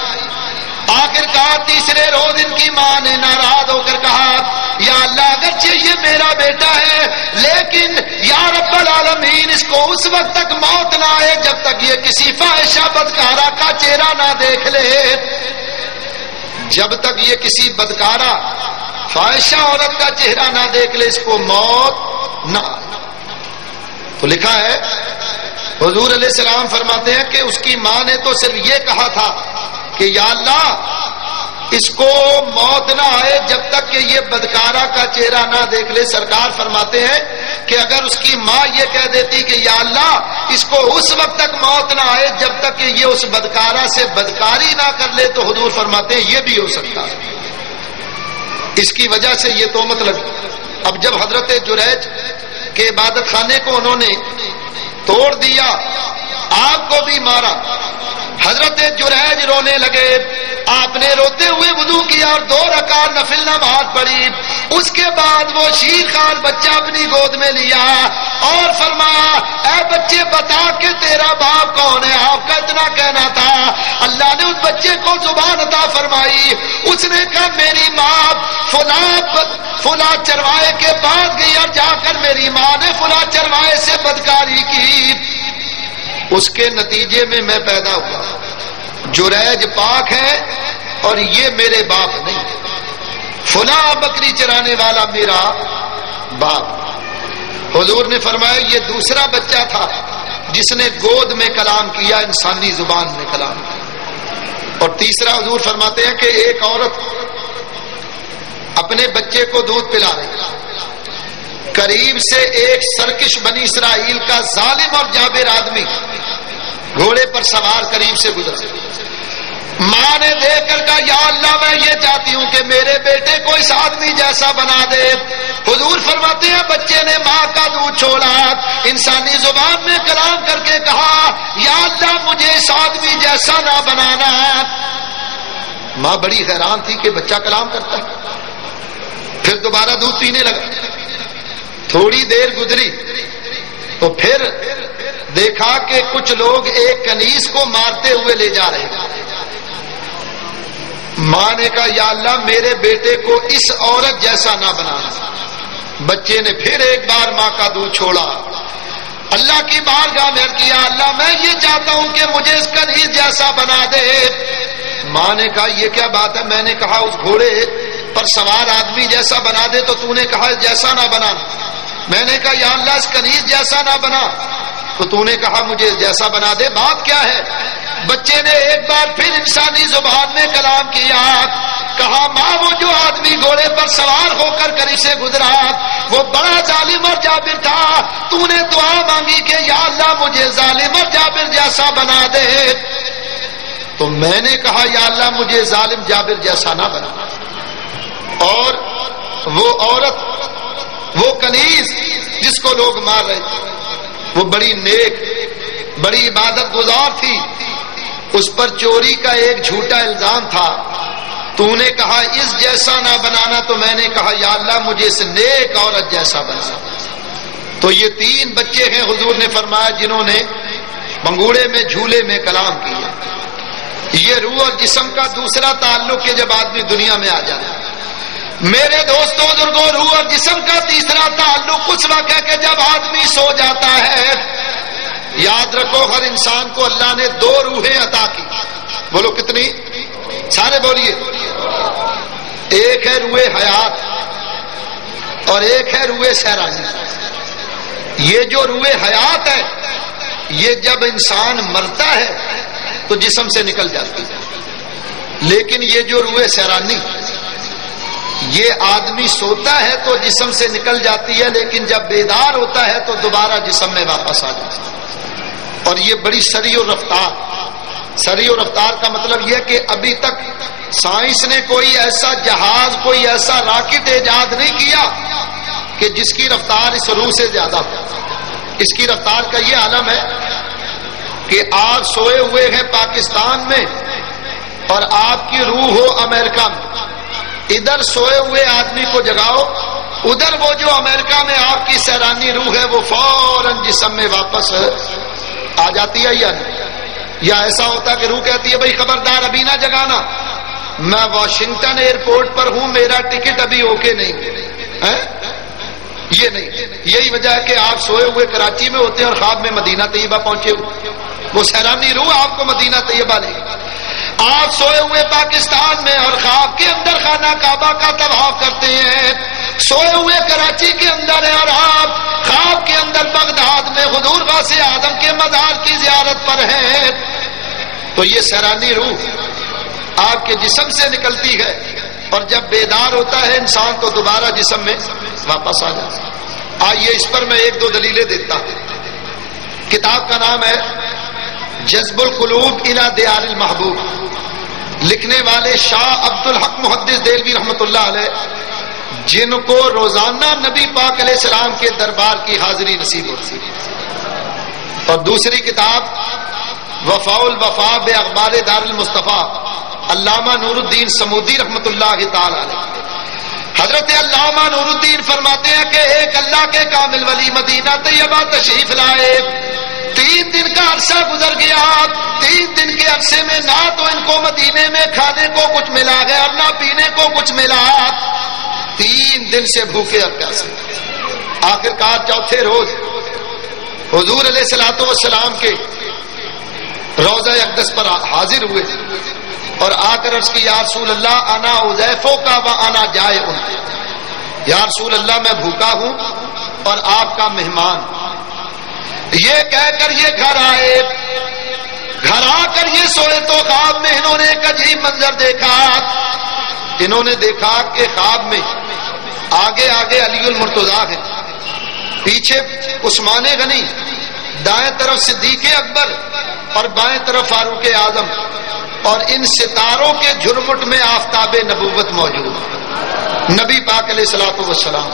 آخر کار تیسرے روز ان کی ماں نے ناراض ہو کر کہا یا اللہ، اگرچہ یہ میرا بیٹا ہے لیکن یا رب العالمین اس کو اس وقت تک موت نہ آئے جب تک یہ کسی فاحشہ بدکارہ کا چہرہ نہ دیکھ لے. جب تک یہ کسی بدکارہ فاحشہ عورت کا چہرہ نہ دیکھ لے اس کو موت نہ آئے. تو لکھا ہے حضور علیہ السلام فرماتے ہیں کہ اس کی ماں نے تو صرف یہ کہا تھا کہ یا اللہ اس کو موت نہ آئے جب تک کہ یہ بدکارہ کا چہرہ نہ دیکھ لے. سرکار فرماتے ہیں کہ اگر اس کی ماں یہ کہہ دیتی کہ یا اللہ اس کو اس وقت تک موت نہ آئے جب تک کہ یہ اس بدکارہ سے بدکاری نہ کر لے تو حضور فرماتے ہیں یہ بھی ہو سکتا ہے. اس کی وجہ سے یہ تہمت لگی. اب جب حضرت جریج کے عبادت خانے کو انہوں نے توڑ دیا، آپ کو بھی مارا، حضرت جریج رونے لگے. آپ نے روتے ہوئے وضو کیا اور 2 رکعت نفل نماز پڑھی. اس کے بعد وہ شیر خان بچہ اپنی گود میں لیا اور فرمایا اے بچے بتا کہ تیرا باپ کون ہے. آپ کا اتنا کہنا تھا. اللہ نے اس بچے کو زبان عطا فرمائی. اس نے کہا میری ماں فلاں چروائے کے پاس گئی اور جا کر میری ماں نے فلاں چروائے سے بدکاری کی، اس کے نتیجے میں میں پیدا ہوا. جریج پاک ہے اور یہ میرے باپ نہیں. فلاں بکری چرانے والا میرا باپ. حضور نے فرمایا یہ دوسرا بچہ تھا جس نے گود میں کلام کیا، انسانی زبان میں کلام کیا. اور تیسرا حضور فرماتے ہیں کہ ایک عورت اپنے بچے کو دودھ پلا رہی، قریب سے ایک سرکش بنی اسرائیل کا ظالم اور جابر آدمی گھوڑے پر سوار قریب سے گزرا. ماں نے دیکھ کر کہا یا اللہ میں یہ چاہتی ہوں کہ میرے بیٹے کو اس آدمی جیسا بنا دے. حضور فرماتے ہیں بچے نے ماں کا دودھ چھوڑا، انسانی زبان میں کلام کر کے کہا یا اللہ مجھے اس آدمی جیسا نہ بنانا. ماں بڑی حیران تھی کہ بچہ کلام کرتا ہے. پھر دوبارہ دودھ پینے لگا. تھوڑی دیر گزری تو پھر دیکھا کہ کچھ لوگ ایک کنیز کو مارتے ہوئے لے جا رہے ہیں. ماں نے کہا یا اللہ میرے بیٹے کو اس عورت جیسا نہ بنانا. بچے نے پھر ایک بار ماں کا دودھ چھوڑا. اللہ کی بارگاہ میں کیا اللہ میں یہ چاہتا ہوں کہ مجھے اس کنیز جیسا بنا دے. ماں نے کہا یہ کیا بات ہے؟ میں نے کہا اس گھوڑے پر سوار آدمی جیسا بنا دے تو تو نے کہا جیسا نہ بنا. میں نے کہا یا اللہ اس کنیز جیسا نہ بنا تو تو نے کہا مجھے جیسا بنا دے. بات کیا ہے؟ بچے نے ایک بار پھر انسانی زبان میں کلام کیا. کہا ماں وہ جو آدمی گھوڑے پر سوار ہو کر قریب سے گزرا وہ بڑا ظالم اور جابر تھا. تو نے دعا مانگی کہ یا اللہ مجھے ظالم اور جابر جیسا بنا دے. تو میں نے کہا یا اللہ مجھے ظالم جابر جیسا نہ بنا. اور وہ عورت وہ کنیز جس کو لوگ مار رہے تھے وہ بڑی نیک بڑی عبادت گزار تھی. اس پر چوری کا ایک جھوٹا الزام تھا. تو نے کہا اس جیسا نہ بنانا تو میں نے کہا یا اللہ مجھے اس نیک عورت جیسا بنا. تو یہ 3 بچے ہیں حضور نے فرمایا جنہوں نے منگوڑے میں جھولے میں کلام کیا. یہ روح اور جسم کا دوسرا تعلق ہے جب آدمی دنیا میں آ جاتا ہے. میرے دوستوں بزرگوں روح اور جسم کا تیسرا تعلق اس وقت ہے کہ جب آدمی سو جاتا ہے. یاد رکھو ہر انسان کو اللہ نے 2 روحیں عطا کی. بولو کتنی؟ سارے بولیے. ایک ہے روح حیات اور ایک ہے روح سیرانی. یہ جو روح حیات ہے یہ جب انسان مرتا ہے تو جسم سے نکل جاتی ہے. لیکن یہ جو روح سیرانی یہ آدمی سوتا ہے تو جسم سے نکل جاتی ہے لیکن جب بیدار ہوتا ہے تو دوبارہ جسم میں واپس آ جاتی ہے. اور یہ بڑی سری و رفتار. سری و رفتار کا مطلب یہ کہ ابھی تک سائنس نے کوئی ایسا جہاز کوئی ایسا راکٹ ایجاد نہیں کیا کہ جس کی رفتار اس روح سے زیادہ ہو. اس کی رفتار کا یہ عالم ہے کہ آپ سوئے ہوئے ہیں پاکستان میں اور آپ کی روح ہو امریکہ میں. ادھر سوئے ہوئے آدمی کو جگاؤ ادھر وہ جو امریکہ میں آپ کی سیرانی روح ہے وہ فوراً جسم میں واپس آ جاتی ہے یا نہیں؟ یا ایسا ہوتا کہ روح کہتی ہے بھائی خبردار ابھی نہ جگانا میں واشنگٹن ایئرپورٹ پر ہوں میرا ٹکٹ ابھی اوکے نہیں ہے. یہ نہیں. یہی وجہ ہے کہ آپ سوئے ہوئے کراچی میں ہوتے ہیں اور خواب میں مدینہ طیبہ پہنچے ہوئے. وہ سیرانی روح آپ کو مدینہ طیبہ لے گی. آپ سوئے ہوئے پاکستان میں اور خواب کے اندر خانہ کعبہ کا طواف کرتے ہیں. سوئے ہوئے کراچی کے اندر ہے اور آپ خواب کے اندر بغداد میں حضور غوث اعظم کے مزار کی زیارت پر ہیں. تو یہ سیرانی روح آپ کے جسم سے نکلتی ہے اور جب بیدار ہوتا ہے انسان تو دوبارہ جسم میں واپس آ جاتا ہے. آئیے اس پر میں 1-2 دلیلیں دیتا ہوں. کتاب کا نام ہے جذب القلوب الی دیار المحبوب. لکھنے والے شاہ عبد الحق محدث دہلوی رحمۃ اللہ علیہ جن کو روزانہ نبی پاک علیہ السلام کے دربار کی حاضری نصیب ہوتی ہے. اور دوسری کتاب وفاء الوفا باخبار دار المصطفیٰ علامہ نور الدین سمودی رحمۃ اللہ تعالی علیہ. حضرت علامہ نور الدین فرماتے ہیں کہ ایک اللہ کے کامل ولی مدینہ طیبہ تشریف لائے. 3 دن کا عرصہ گزر گیا. 3 دن کے عرصے میں نہ تو ان کو مدینے میں کھانے کو کچھ ملا ہے اور نہ پینے کو کچھ ملا. 3 دن سے بھوکے اور پیاسے. آخرکار چوتھے روز حضور علیہ الصلوۃ والسلام کے روضہ اقدس پر حاضر ہوئے اور آ کر عرض کی یا رسول اللہ انا حذیفہ کا و انا جائع. یا رسول اللہ میں بھوکا ہوں اور آپ کا مہمان. یہ کہہ کر یہ گھر آئے. گھر آ کر یہ سوئے تو خواب میں انہوں نے ایک عجیب منظر دیکھا. انہوں نے دیکھا کہ خواب میں آگے آگے علی المرتضیٰ ہے, پیچھے عثمان غنی, دائیں طرف صدیق اکبر اور بائیں طرف فاروق اعظم, اور ان ستاروں کے جھرمٹ میں آفتاب نبوت موجود نبی پاک علیہ الصلوۃ والسلام.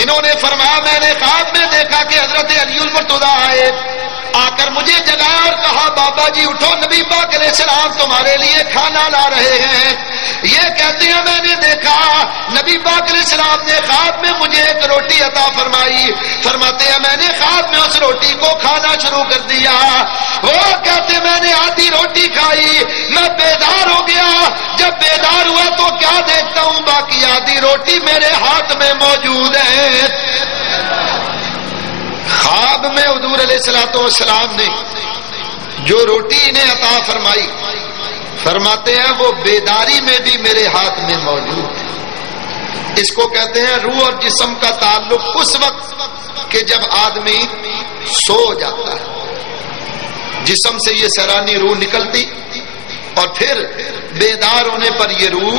انہوں نے فرمایا میں نے خواب میں دیکھا کہ حضرت علی المرتضیٰ آئے, آ کر مجھے جگایا اور کہا بابا جی اٹھو، نبی پاک علیہ السلام تمہارے لیے کھانا لا رہے ہیں۔ یہ کہتے ہیں میں نے دیکھا نبی پاک علیہ السلام نے خواب میں مجھے ایک روٹی عطا فرمائی، فرماتے ہیں میں نے خواب میں اس روٹی کو کھانا شروع کر دیا۔ وہ کہتے میں نے آدھی روٹی کھائی، میں بیدار ہو گیا، جب بیدار ہوا تو کیا دیکھتا ہوں باقی آدھی روٹی میرے ہاتھ میں موجود ہے۔ خواب میں حضور علیہ الصلوۃ والسلام نے جو روٹی انہیں عطا فرمائی، فرماتے ہیں وہ بیداری میں بھی میرے ہاتھ میں موجود ہے۔ اس کو کہتے ہیں روح اور جسم کا تعلق اس وقت کہ جب آدمی سو جاتا ہے، جسم سے یہ سیرانی روح نکلتی اور پھر بیدار ہونے پر یہ روح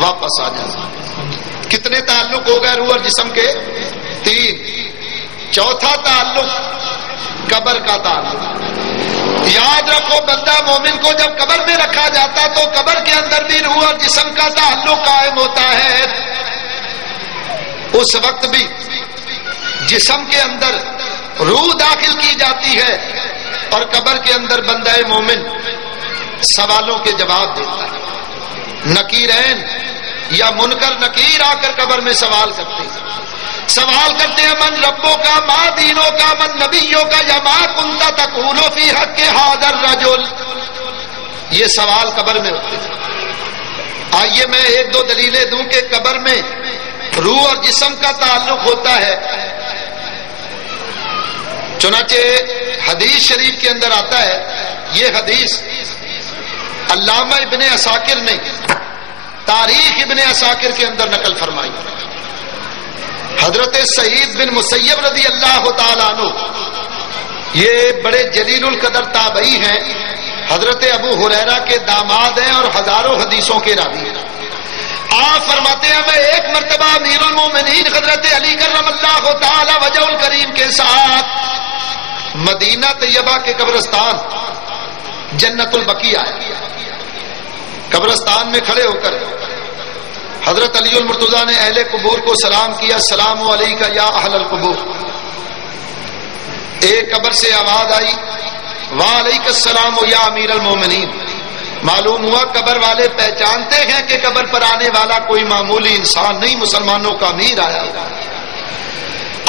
واپس آ جاتی۔ کتنے تعلق ہو گئے روح اور جسم کے؟ 3۔ چوتھا تعلق قبر کا تعلق۔ یاد رکھو بندہ مومن کو جب قبر میں رکھا جاتا تو قبر کے اندر بھی روح اور جسم کا تعلق قائم ہوتا ہے۔ اس وقت بھی جسم کے اندر روح داخل کی جاتی ہے اور قبر کے اندر بندہ مومن سوالوں کے جواب دیتا ہے۔ نکیرین یا منکر نکیر آ کر قبر میں سوال کرتے ہیں، سوال کرتے ہیں من ربوں کا، ما دینوں کا، من نبیوں کا، یا ما کنت تقول فی حق ھذا الرجل۔ یہ سوال قبر میں ہوتے ہیں۔ آئیے میں ایک دو دلیلیں دوں کہ قبر میں روح اور جسم کا تعلق ہوتا ہے۔ چنانچہ حدیث شریف کے اندر آتا ہے، یہ حدیث علامہ ابن عساکر نے تاریخ ابن عساکر کے اندر نقل فرمائی۔ حضرت سعید بن مسیب رضی اللہ تعالیٰ عنہ یہ بڑے جلیل القدر تابعی ہیں، حضرت ابو ہریرہ کے داماد ہیں اور ہزاروں حدیثوں کے راوی ہیں۔ آپ فرماتے ہیں میں ایک مرتبہ امیر المومنین حضرت علی کرم اللہ تعالی وجہ الکریم کے ساتھ مدینہ طیبہ کے قبرستان جنت البقیع آیا۔ قبرستان میں کھڑے ہو کر حضرت علی المرتضیٰ نے اہل قبور کو سلام کیا، السلام علیکم یا اہل القبور۔ ایک قبر سے آواز آئی وعلیکم السلام یا امیر المومنین۔ معلوم ہوا قبر والے پہچانتے ہیں کہ قبر پر آنے والا کوئی معمولی انسان نہیں، مسلمانوں کا امیر آیا۔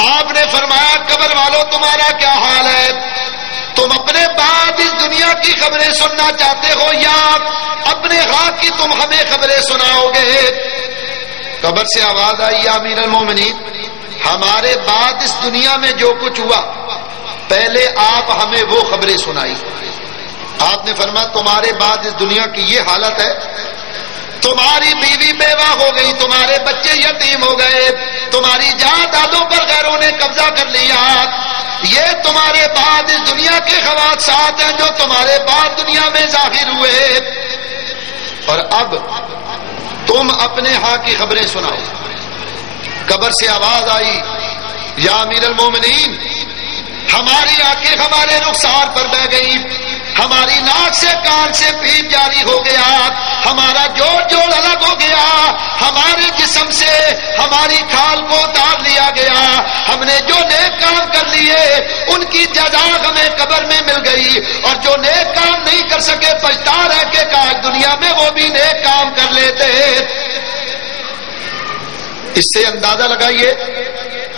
آپ نے فرمایا قبر والوں تمہارا کیا حال ہے؟ تم اپنے بعد اس دنیا کی خبریں سننا چاہتے ہو یا اپنے حق کی تم ہمیں خبریں سناؤ گے؟ قبر سے آواز آئی یا امیر المومنین، ہمارے بعد اس دنیا میں جو کچھ ہوا پہلے آپ ہمیں وہ خبریں سنائی۔ آپ نے فرمایا تمہارے بعد اس دنیا کی یہ حالت ہے، تمہاری بیوی بیوہ ہو گئی، تمہارے بچے یتیم ہو گئے، تمہاری جائیدادوں پر غیروں نے قبضہ کر لیا۔ یہ تمہارے بعد اس دنیا کے حوادثات ہیں جو تمہارے بعد دنیا میں ظاہر ہوئے، اور اب تم اپنے ہاں کی خبریں سناؤ۔ قبر سے آواز آئی یا امیر المومنین، ہماری آنکھیں ہمارے رخسار پر بہ گئی، ہماری ناک سے کان سے پیپ جاری ہو گیا، ہمارا جوڑ جوڑ الگ ہو گیا، ہمارے جسم سے ہماری کھال کو اتار لیا گیا، ہم نے جو نیک کام کر لیے ان کی جزا ہمیں قبر میں مل گئی، اور جو نیک کام نہیں کر سکے پچھتا رہ کے کاش دنیا میں وہ بھی نیک کام کر لیتے۔ اس سے اندازہ لگائیے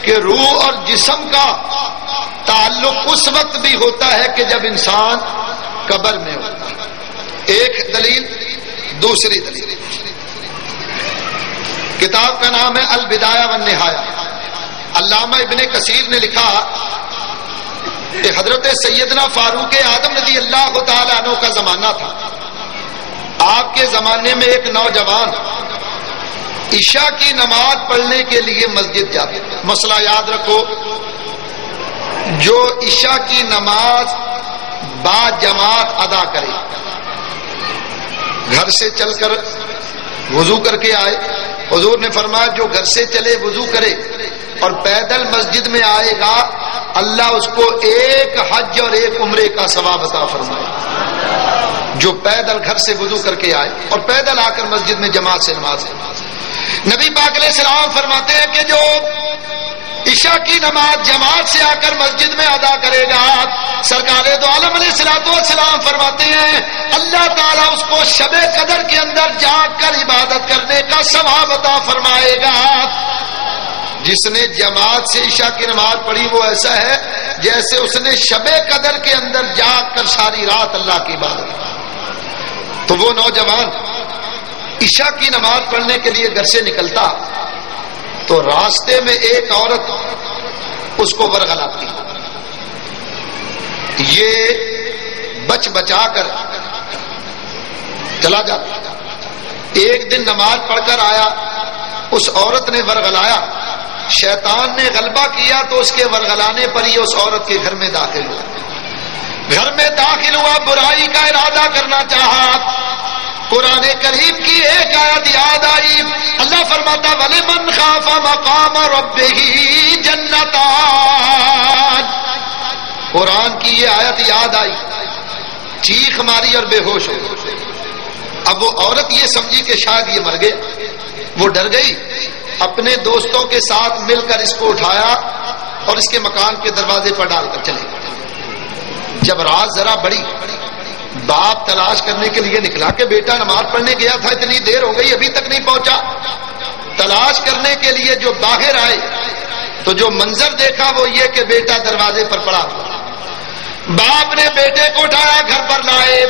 کہ روح اور جسم کا تعلق اس وقت بھی ہوتا ہے کہ جب انسان قبر میں ہوتا ہے۔ ایک دلیل۔ دوسری دلیل، کتاب کا نام ہے البدایہ والنہایہ۔ علامہ ابن کثیر نے لکھا کہ حضرت سیدنا فاروق اعظم رضی اللہ تعالی عنہ کا زمانہ تھا۔ آپ کے زمانے میں ایک نوجوان عشاء کی نماز پڑھنے کے لیے مسجد جاتے تھے۔ مسئلہ یاد رکھو، جو عشاء کی نماز با جماعت ادا کرے، گھر سے چل کر وضو کر کے آئے، حضور نے فرمایا جو گھر سے چلے وضو کرے اور پیدل مسجد میں آئے گا اللہ اس کو ایک حج اور ایک عمرے کا ثواب عطا فرمائے۔ جو پیدل گھر سے وضو کر کے آئے اور پیدل آ کر مسجد میں جماعت سے نماز ہے۔ نبی پاک علیہ السلام فرماتے ہیں کہ جو عشاء عشاء کی نماز جماعت سے آ کر مسجد میں ادا کرے گا، سرکار دو عالم علیہ الصلوۃ والسلام فرماتے ہیں اللہ تعالیٰ اس کو شب قدر کے اندر جاگ کر عبادت کرنے کا ثواب عطا فرمائے گا۔ جس نے جماعت سے عشاء کی نماز پڑھی وہ ایسا ہے جیسے اس نے شب قدر کے اندر جاگ کر ساری رات اللہ کی عبادت کی۔ تو وہ نوجوان عشاء کی نماز پڑھنے کے لیے گھر سے نکلتا تو راستے میں ایک عورت اس کو ورغلاتی، یہ بچ بچا کر چلا جاتا۔ ایک دن نماز پڑھ کر آیا، اس عورت نے ورغلایا، شیطان نے غلبہ کیا تو اس کے ورغلانے پر ہی اس عورت کے گھر میں داخل ہوا۔ گھر میں داخل ہوا، برائی کا ارادہ کرنا چاہا، قرآن کریم کی ایک آیت یاد آئی، اللہ فرماتا وَلِمَنْ خَافَ مَقَامَ رَبِّهِ جَنَّتَانِ، قرآن کی یہ آیت یاد آئی، چیخ ماری اور بے ہوش ہو۔ اب وہ عورت یہ سمجھی کہ شاید یہ مر گیا، وہ ڈر گئی، اپنے دوستوں کے ساتھ مل کر اس کو اٹھایا اور اس کے مکان کے دروازے پر ڈال کر چلے گئے۔ جب رات ذرا بڑی، باپ تلاش کرنے کے لیے نکلا کہ بیٹا نماز پڑھنے گیا تھا، اتنی دیر ہو گئی ابھی تک نہیں پہنچا۔ تلاش کرنے کے لیے جو باہر آئے تو جو منظر دیکھا وہ یہ کہ بیٹا دروازے پر پڑا۔ باپ نے بیٹے کو اٹھایا، گھر پر لائے،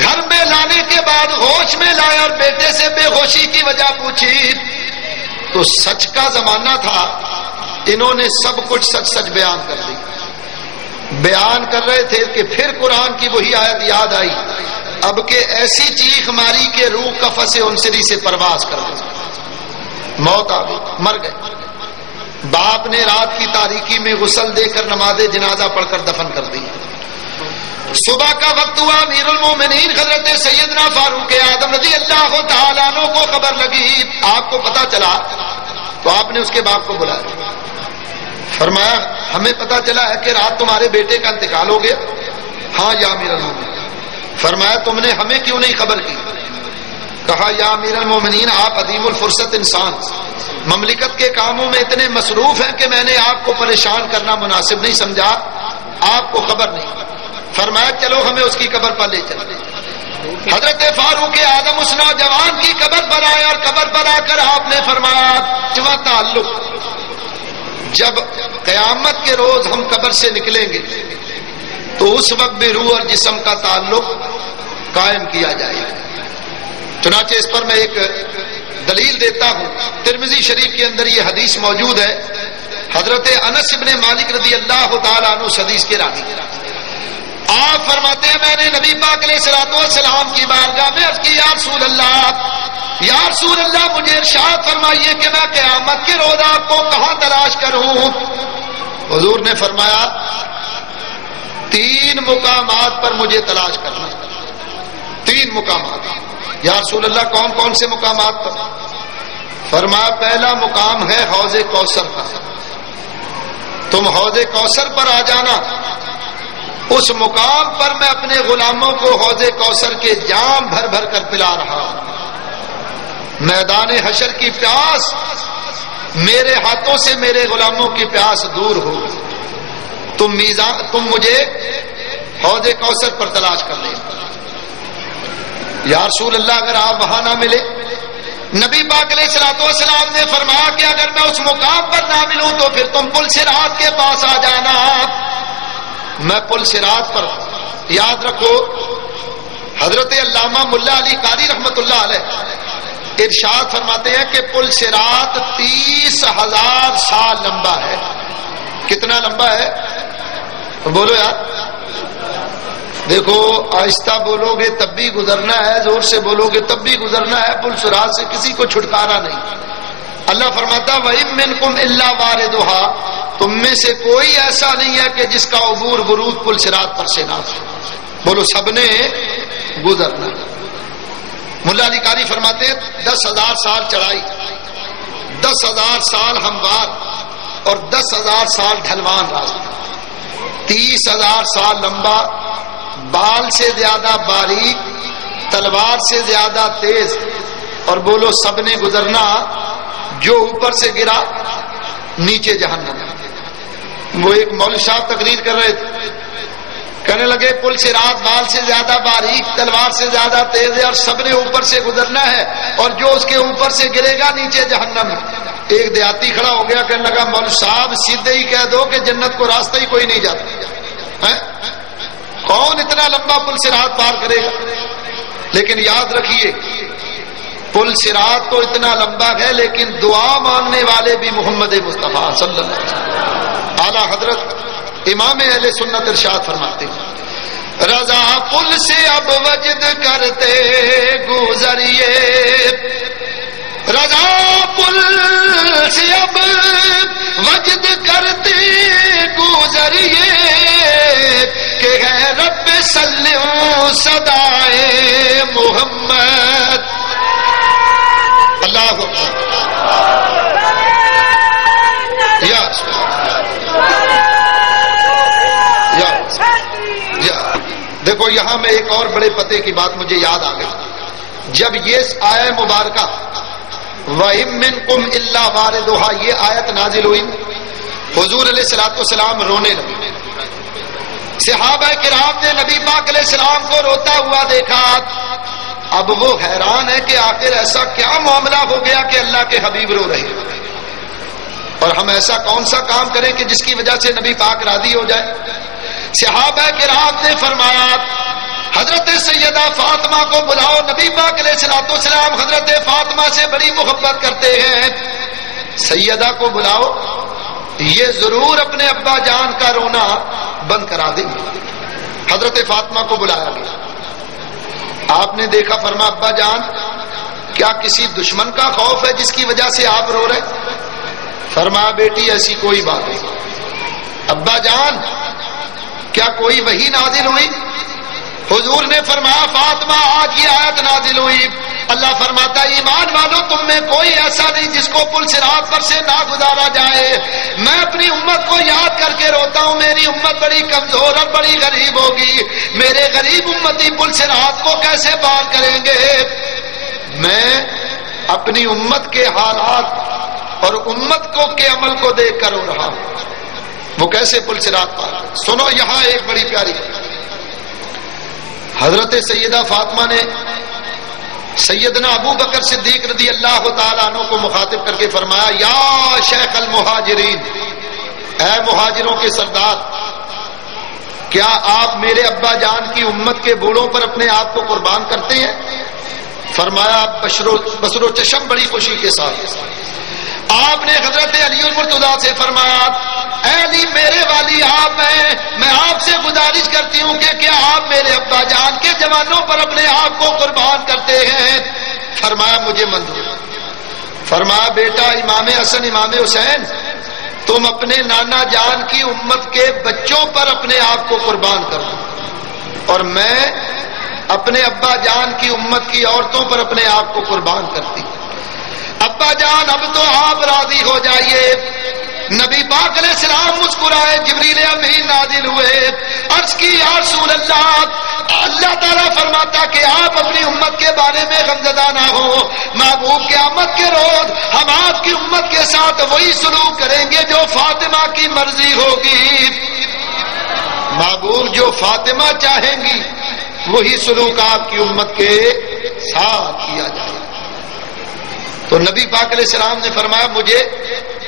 گھر میں لانے کے بعد ہوش میں لائے اور بیٹے سے بے ہوشی کی وجہ پوچھی تو سچ کا زمانہ تھا، انہوں نے سب کچھ سچ سچ بیان کر دی۔ بیان کر رہے تھے کہ پھر قرآن کی وہی آیت یاد آئی، اب کہ ایسی چیخ ماری کہ روح قفس انصری سے پرواز کر گئی، موت آ گئی، مر گئے۔ باپ نے رات کی تاریکی میں غسل دے کر نماز جنازہ پڑھ کر دفن کر دی۔ صبح کا وقت ہوا، امیر المومنین حضرت سیدنا فاروق اعظم رضی اللہ تعالیٰ عنہ کو خبر لگی، آپ کو پتا چلا تو آپ نے اس کے باپ کو بلایا، فرمایا ہمیں پتا چلا ہے کہ رات تمہارے بیٹے کا انتقال ہو گیا۔ ہاں یا امیر المومنین۔ فرمایا تم نے ہمیں کیوں نہیں خبر کی؟ کہا یا امیر المومنین آپ عظیم الفرصت انسان، مملکت کے کاموں میں اتنے مصروف ہیں کہ میں نے آپ کو پریشان کرنا مناسب نہیں سمجھا، آپ کو خبر نہیں۔ فرمایا چلو ہمیں اس کی قبر پر لے چلے۔ حضرت فاروق اعظم اس نوجوان کی قبر پر آئے اور قبر پر آ کر آپ نے فرمایا جواں تعلق، جب قیامت کے روز ہم قبر سے نکلیں گے تو اس وقت بھی روح اور جسم کا تعلق قائم کیا جائے گا۔ چنانچہ اس پر میں ایک دلیل دیتا ہوں، ترمذی شریف کے اندر یہ حدیث موجود ہے، حضرت انس بن مالک رضی اللہ تعالیٰ عنہ اس حدیث کے راوی، آپ فرماتے ہیں میں نے نبی پاک علیہ الصلوۃ والسلام کی بارگاہ میں عرض کی یا رسول اللہ مجھے ارشاد فرمائیے کہ میں قیامت کے روز آپ کو کہاں تلاش کروں؟ حضور نے فرمایا 3 مقامات پر مجھے تلاش کرنا۔ 3 مقامات۔ یا رسول اللہ کون کون سے مقامات پر؟ فرمایا پہلا مقام ہے حوض کوثر کا، تم حوض کوثر پر آ جانا، اس مقام پر میں اپنے غلاموں کو حوض کوثر کے جام بھر بھر کر پلا رہا ہوں۔ میدان حشر کی پیاس میرے ہاتھوں سے میرے غلاموں کی پیاس دور ہو، تم مجھے حوض کوثر پر تلاش کر لیں۔ یا رسول اللہ اگر آپ وہاں نہ ملے، نبی پاک علیہ الصلوۃ والسلام نے فرمایا کہ اگر میں اس مقام پر نہ ملوں تو پھر تم پل صراط کے پاس آ جانا۔ میں پل صراط پر، یاد رکھو حضرت علامہ ملا علی قاری رحمت اللہ علیہ ارشاد فرماتے ہیں کہ پل صراط 30,000 سال لمبا ہے۔ کتنا لمبا ہے بولو یار، دیکھو آہستہ بولو گے تب بھی گزرنا ہے، زور سے بولو گے تب بھی گزرنا ہے، پل صراط سے کسی کو چھٹکارا نہیں۔ اللہ فرماتا وَإِن مِّنكُمْ إِلَّا وَارِدُهَا، تم میں سے کوئی ایسا نہیں ہے کہ جس کا عبور ورود پل صراط پر سے نہ ہو، بولو سب نے گزرنا۔ ملا علی قاری فرماتے 10,000 سال چڑھائی، 10,000 سال ہموار اور 10,000 سال ڈھلوان راستہ، 30,000 سال لمبا، بال سے زیادہ باریک، تلوار سے زیادہ تیز، اور بولو سب نے گزرنا۔ جو اوپر سے گرا نیچے جہنم. وہ ایک مولوی صاحب تقریر کر رہے تھے, کہنے لگے پل صراط بال سے زیادہ باریک, تلوار سے زیادہ تیز ہے, اور سب نے اوپر سے گزرنا ہے, اور جو اس کے اوپر سے گرے گا نیچے جہنم. ایک دیہاتی کھڑا ہو گیا, کہنے لگا مولوی صاحب سیدھے ہی کہہ دو کہ جنت کو راستہ ہی کوئی نہیں جاتا, کون اتنا لمبا پل صراط پار کرے گا. لیکن یاد رکھیے پل صراط تو اتنا لمبا ہے, لیکن دعا مانگنے والے بھی محمد مصطفیٰ صلی اللہ علیہ وسلم. اعلیٰ حضرت امام اہل سنت ارشاد فرماتے ہیں رضا پل سے اب وجد کرتے گزریے, رضا پل سے اب وجد کرتے گزریے, کہ ہے رب سلم صدائے محمد. اللہ دیکھو یہاں میں ایک اور بڑے پتے کی بات مجھے یاد آ گئی. جب یہ آیت مبارکہ وَإِن مِّنكُمْ إِلَّا وَارِدُهَا یہ آیت نازل ہوئی, حضور علیہ الصلوۃ والسلام رونے لگے. صحابہ کرام نے نبی پاک علیہ السلام کو روتا ہوا دیکھا. اب وہ حیران ہے کہ آخر ایسا کیا معاملہ ہو گیا کہ اللہ کے حبیب رو رہے, اور ہم ایسا کون سا کام کریں کہ جس کی وجہ سے نبی پاک راضی ہو جائے. صحابہ کرام نے فرمایا حضرت سیدہ فاطمہ کو بلاؤ. نبی پاک علیہ الصلوۃ والسلام حضرت فاطمہ سے بڑی محبت کرتے ہیں. سیدہ کو بلاؤ, یہ ضرور اپنے ابا جان کا رونا بند کرا دیں گے. حضرت فاطمہ کو بلایا گیا. آپ نے دیکھا, فرمایا ابا جان کیا کسی دشمن کا خوف ہے جس کی وجہ سے آپ رو رہے؟ فرمایا بیٹی ایسی کوئی بات نہیں. ابا جان کیا کوئی وحی نازل ہوئی؟ حضور نے فرمایا فاطمہ آج یہ آیت نازل ہوئی. اللہ فرماتا ہے ایمان والو تم میں کوئی ایسا نہیں جس کو پل صراط پر سے نہ گزارا جائے. میں اپنی امت کو یاد کر کے روتا ہوں. میری امت بڑی کمزور اور بڑی غریب ہوگی. میرے غریب امتی پل صراط کو کیسے پار کریں گے؟ میں اپنی امت کے حالات اور امت کو کے عمل کو دیکھ کر رو رہا ہوں. وہ کیسے پل صراط پار؟ سنو یہاں ایک بڑی پیاری حضرت سیدہ فاطمہ نے سیدنا ابو بکر صدیق رضی اللہ تعالیٰ عنہ کو مخاطب کر کے فرمایا یا شیخ المہاجرین, اے مہاجروں کے سردار, کیا آپ میرے ابا جان کی امت کے بوڑھوں پر اپنے آپ کو قربان کرتے ہیں؟ فرمایا بصر و چشم بڑی خوشی کے ساتھ. آپ نے حضرت علی المرتضیٰ سے فرمایا اے علی میرے والی آپ ہیں, میں آپ سے گزارش کرتی ہوں کہ کیا آپ میرے ابا جان کے جوانوں پر اپنے آپ کو قربان کرتے ہیں؟ فرمایا مجھے منظور. فرمایا بیٹا امام حسن امام حسین تم اپنے نانا جان کی امت کے بچوں پر اپنے آپ کو قربان کرو, اور میں اپنے ابا جان کی امت کی عورتوں پر اپنے آپ کو قربان کرتی. ابا جان اب تو آپ راضی ہو جائیے. نبی پاک علیہ السلام مسکرائے, جبریل امین نازل ہوئے, عرض کی یا رسول اللہ, اللہ تعالیٰ فرماتا کہ آپ اپنی امت کے بارے میں غمزدہ نہ ہو. محبوب قیامت کے روز ہم آپ کی امت کے ساتھ وہی سلوک کریں گے جو فاطمہ کی مرضی ہوگی. محبوب جو فاطمہ چاہیں گی وہی سلوک آپ کی امت کے ساتھ کیا جائے. تو نبی پاک علیہ السلام نے فرمایا مجھے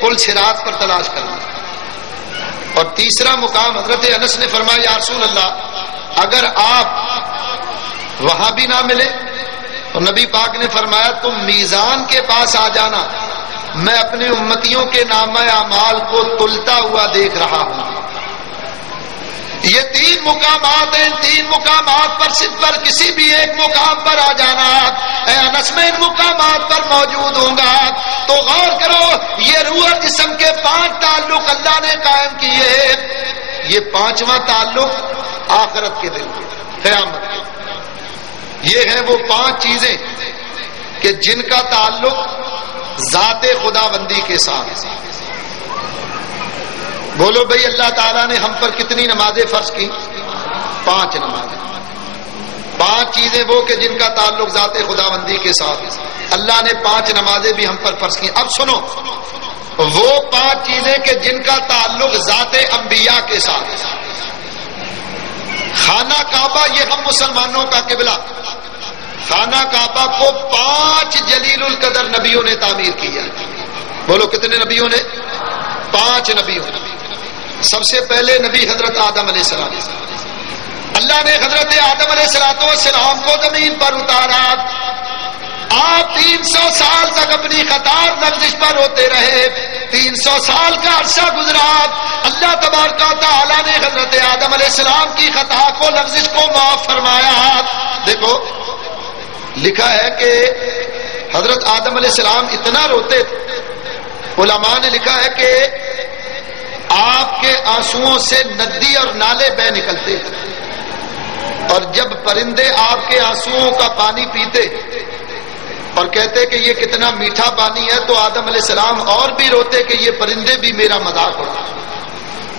پل صراط پر تلاش کرنا. اور تیسرا مقام حضرت انس نے فرمایا یا رسول اللہ اگر آپ وہاں بھی نہ ملے تو نبی پاک نے فرمایا تم میزان کے پاس آ جانا, میں اپنے امتیوں کے نامہ اعمال کو تلتا ہوا دیکھ رہا ہوں. یہ 3 مقامات ہیں. 3 مقامات پر صرف پر کسی بھی ایک مقام پر آ جانا. اے انس میں ان مقامات پر موجود ہوں گا. تو غور کرو, یہ روح اور جسم کے 5 تعلق اللہ نے قائم کیے. یہ 5واں تعلق آخرت کے دن قیامت کے. یہ ہیں وہ 5 چیزیں کہ جن کا تعلق ذات خداوندی کے ساتھ. بولو بھئی اللہ تعالیٰ نے ہم پر کتنی نمازیں فرض کی؟ 5 نمازیں. 5 چیزیں وہ کہ جن کا تعلق ذات خداوندی کے ساتھ. اللہ نے 5 نمازیں بھی ہم پر فرض کی. اب سنو وہ 5 چیزیں کہ جن کا تعلق ذات انبیاء کے ساتھ. خانہ کعبہ یہ ہم مسلمانوں کا قبلہ. خانہ کعبہ کو 5 جلیل القدر نبیوں نے تعمیر کیا. بولو کتنے نبیوں نے؟ 5 نبیوں نے. سب سے پہلے نبی حضرت آدم علیہ السلام. اللہ نے حضرت آدم علیہ السلام کو زمین پر اتارا. آپ 300 سال تک اپنی خطا لغزش پر ہوتے رہے. 300 سال کا عرصہ گزرا. اللہ تبارک و تعالی نے حضرت آدم علیہ السلام کی خطا کو لغزش کو معاف فرمایا. دیکھو لکھا ہے کہ حضرت آدم علیہ السلام اتنا روتے تھے. علماء نے لکھا ہے کہ آپ کے آنسوؤں سے ندی اور نالے بہ نکلتے تھے. اور جب پرندے آپ کے آنسوؤں کا پانی پیتے اور کہتے کہ یہ کتنا میٹھا پانی ہے تو آدم علیہ السلام اور بھی روتے کہ یہ پرندے بھی میرا مذاق اڑا.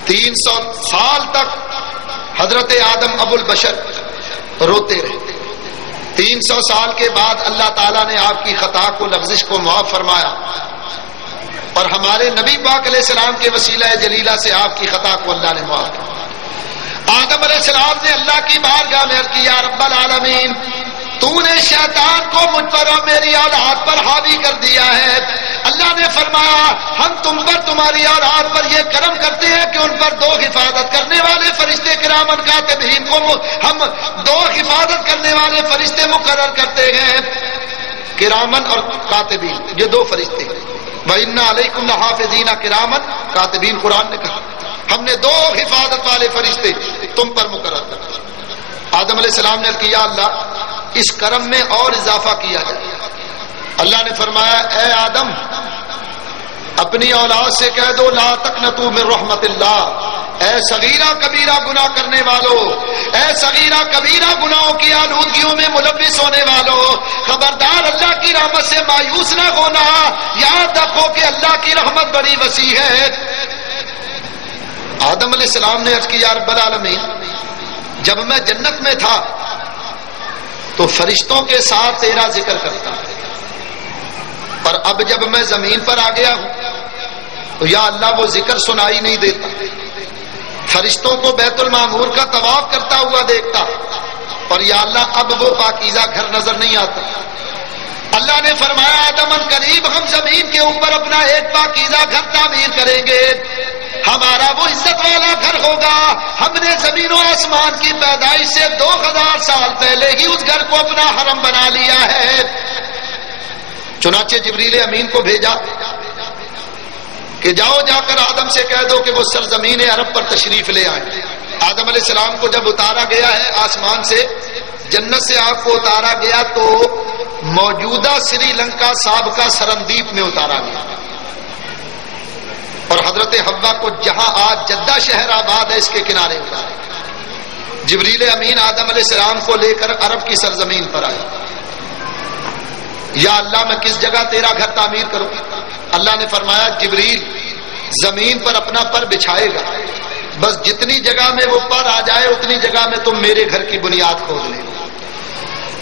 300 سال تک حضرت آدم ابو البشر روتے رہے. 300 سال کے بعد اللہ تعالیٰ نے آپ کی خطا کو لغزش کو معاف فرمایا اور ہمارے نبی پاک علیہ السلام کے وسیلہ جلیلہ سے آپ کی خطا کو اللہ نے معاف کیا. آدم علیہ السلام نے اللہ کی بارگاہ میں عرض کیا رب العالمین تو نے شیطان کو مجھ پر اور میری اولاد پر حاوی کر دیا ہے. اللہ نے فرمایا ہم تم پر تمہاری اولاد پر یہ کرم کرتے ہیں کہ ان پر 2 حفاظت کرنے والے فرشتے کرامن کاتبین کو ہم 2 حفاظت کرنے والے فرشتے مقرر کرتے ہیں. کرامن اور کاتبین یہ 2 فرشتے. وَإِنَّ عَلَيْكُمْ لَحَافِظِينَ كِرَامًا کاتبین قرآن نے کہا ہم نے 2 حفاظت والے فرشتے تم پر مقرر کر. آدم علیہ السلام نے کیا اللہ اس کرم میں اور اضافہ کیا جائے. اللہ نے فرمایا اے آدم اپنی اولاد سے کہہ دو لا تقنطوا من رحمت اللہ. اے صغیرہ کبیرہ گناہ کرنے والوں، اے صغیرہ کبیرہ گناہوں کی آلودگیوں میں ملوث ہونے والوں، خبردار اللہ کی رحمت سے مایوس نہ ہونا. یاد رکھو کہ اللہ کی رحمت بڑی وسیع ہے. آدم علیہ السلام نے عرض کیا رب العالمین جب میں جنت میں تھا تو فرشتوں کے ساتھ تیرا ذکر کرتا اور اب جب میں زمین پر آ گیا ہوں تو یا اللہ وہ ذکر سنائی نہیں دیتا. فرشتوں کو بیت المعمور کا طواف کرتا ہوا دیکھتا اور یا اللہ اب وہ پاکیزہ گھر نظر نہیں آتا. اللہ نے فرمایا آدم ان قریب ہم زمین کے اوپر اپنا ایک پاکیزہ گھر تعمیر کریں گے. ہمارا وہ عزت والا گھر ہوگا. ہم نے زمین و آسمان کی پیدائش سے 2000 سال پہلے ہی اس گھر کو اپنا حرم بنا لیا ہے. چنانچہ جبریل امین کو بھیجا کہ جاؤ جا کر آدم سے کہہ دو کہ وہ سرزمین عرب پر تشریف لے آئیں. آدم علیہ السلام کو جب اتارا گیا ہے آسمان سے، جنت سے آپ کو اتارا گیا تو موجودہ سری لنکا سابقہ سرندیپ میں اتارا گیا اور حضرت حوا کو جہاں آج جدہ شہر آباد ہے اس کے کنارے اتارا. جبریل امین آدم علیہ السلام کو لے کر عرب کی سرزمین پر آئے. یا اللہ میں کس جگہ تیرا گھر تعمیر کروں؟ اللہ نے فرمایا جبریل زمین پر اپنا پر بچھائے گا، بس جتنی جگہ میں وہ پر آ جائے اتنی جگہ میں تم میرے گھر کی بنیاد کھود لے.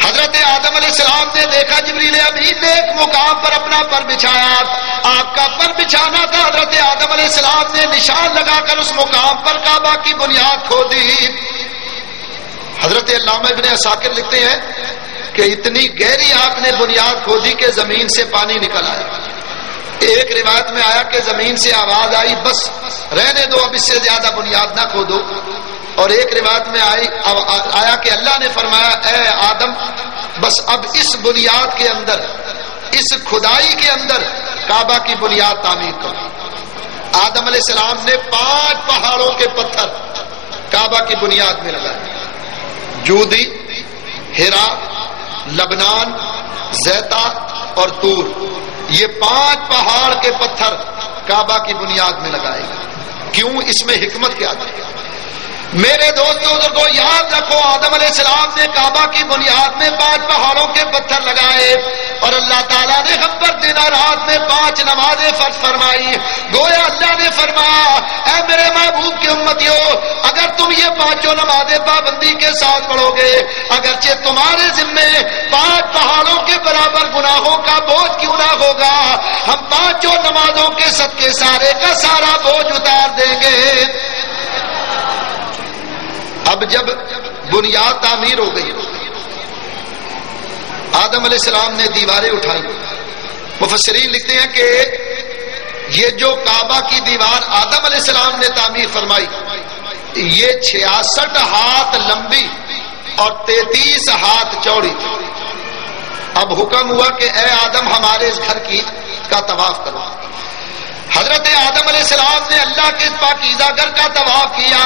حضرت آدم علیہ السلام نے دیکھا جبریل امین نے ایک مقام پر اپنا پر بچھایا. آپ کا پر بچھانا تھا. حضرت آدم علیہ السلام نے نشان لگا کر اس مقام پر کعبہ کی بنیاد کھودی. حضرت علامہ ابن عساکر لکھتے ہیں کہ اتنی گہری آپ نے بنیاد کھودی کہ زمین سے پانی نکل آیا. ایک روایت میں آیا کہ زمین سے آواز آئی بس رہنے دو اب اس سے زیادہ بنیاد نہ کھودو. اور ایک روایت میں آیا کہ اللہ نے فرمایا اے آدم بس اب اس بنیاد کے اندر، اس کھدائی کے اندر کعبہ کی بنیاد تعمیر کرو. آدم علیہ السلام نے 5 پہاڑوں کے پتھر کعبہ کی بنیاد میں لگائے. جودی، ہیرا، لبنان، زیتا اور طور، یہ 5 پہاڑ کے پتھر کعبہ کی بنیاد میں لگائے. کیوں؟ اس میں حکمت کیا تھی؟ میرے دوستوں کو یاد رکھو آدم علیہ السلام نے کعبہ کی بنیاد میں 5 پہاڑوں کے پتھر لگائے اور اللہ تعالیٰ نے ہم پر دن اور رات میں 5 نمازیں فرض فرمائی. گویا اللہ نے فرمایا اے اے میرے محبوب کی امتیوں، اگر تم یہ پانچوں نمازیں پابندی کے ساتھ پڑھو گے، اگرچہ تمہارے ذمے 5 پہاڑوں کے برابر گناہوں کا بوجھ کیوں نہ ہوگا، ہم 5 نمازوں کے صدقے سارے کا سارا بوجھ اتار دیں گے۔ اب جب بنیاد تعمیر ہو گئی، آدم علیہ السلام نے دیواریں اٹھائی۔ مفسرین لکھتے ہیں کہ یہ جو کعبہ کی دیوار آدم علیہ السلام نے تعمیر فرمائی، یہ 66 ہاتھ لمبی اور 33 ہاتھ چوڑی تھی۔ اب حکم ہوا کہ اے آدم ہمارے اس گھر کا طواف کرو۔ حضرت آدم علیہ السلام نے اللہ کے پاکیزہ گھر کا طواف کیا،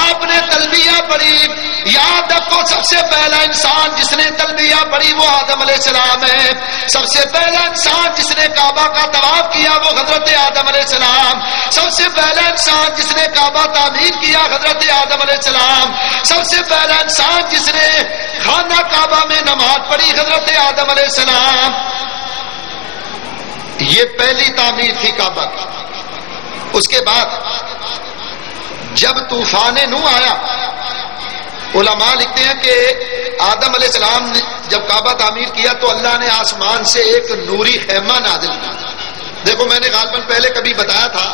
آپ نے تلبیہ پڑھی۔ یاد رکھو سب سے پہلا انسان جس نے تلبیہ پڑھی وہ آدم علیہ السلام ہے۔ سب سے پہلا انسان جس نے کعبہ کا طواف کیا وہ حضرت آدم علیہ السلام۔ سب سے پہلا انسان جس نے کعبہ تعمیر کیا حضرت آدم علیہ السلام۔ سب سے پہلا انسان جس نے خانہ کعبہ میں نماز پڑھی حضرت آدم علیہ السلام۔ یہ پہلی تعمیر تھی کعبہ کی۔ اس کے بعد جب طوفان نوح آیا، علماء لکھتے ہیں کہ آدم علیہ السلام نے جب کعبہ تعمیر کیا تو اللہ نے آسمان سے ایک نوری خیمہ نازل کیا۔ دیکھو میں نے غالباً پہلے کبھی بتایا تھا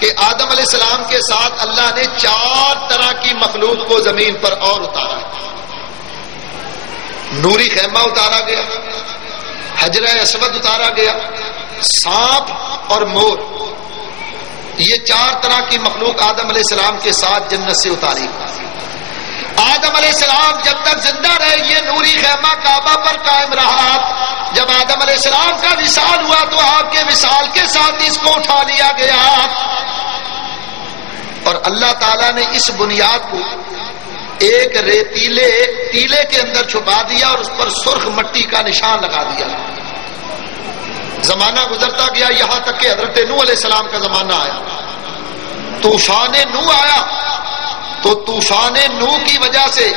کہ آدم علیہ السلام کے ساتھ اللہ نے 4 طرح کی مخلوق کو زمین پر اور اتارا۔ نوری خیمہ اتارا گیا، حجرہ اسود اتارا گیا، سانپ اور مور، یہ 4 طرح کی مخلوق آدم علیہ السلام کے ساتھ جنت سے اتاری۔ آدم علیہ السلام جب تک زندہ رہے یہ نوری خیمہ کعبہ پر قائم رہا۔ جب آدم علیہ السلام کا وصال ہوا تو آپ کے وصال کے ساتھ اس کو اٹھا لیا گیا، اور اللہ تعالیٰ نے اس بنیاد کو ایک ریتیلے کے اندر چھپا دیا اور اس پر سرخ مٹی کا نشان لگا دیا۔ زمانہ گزرتا گیا یہاں تک کہ حضرت نوح علیہ السلام کا زمانہ آیا۔ طوفان نوح آیا تو طوفان نوح کی وجہ سے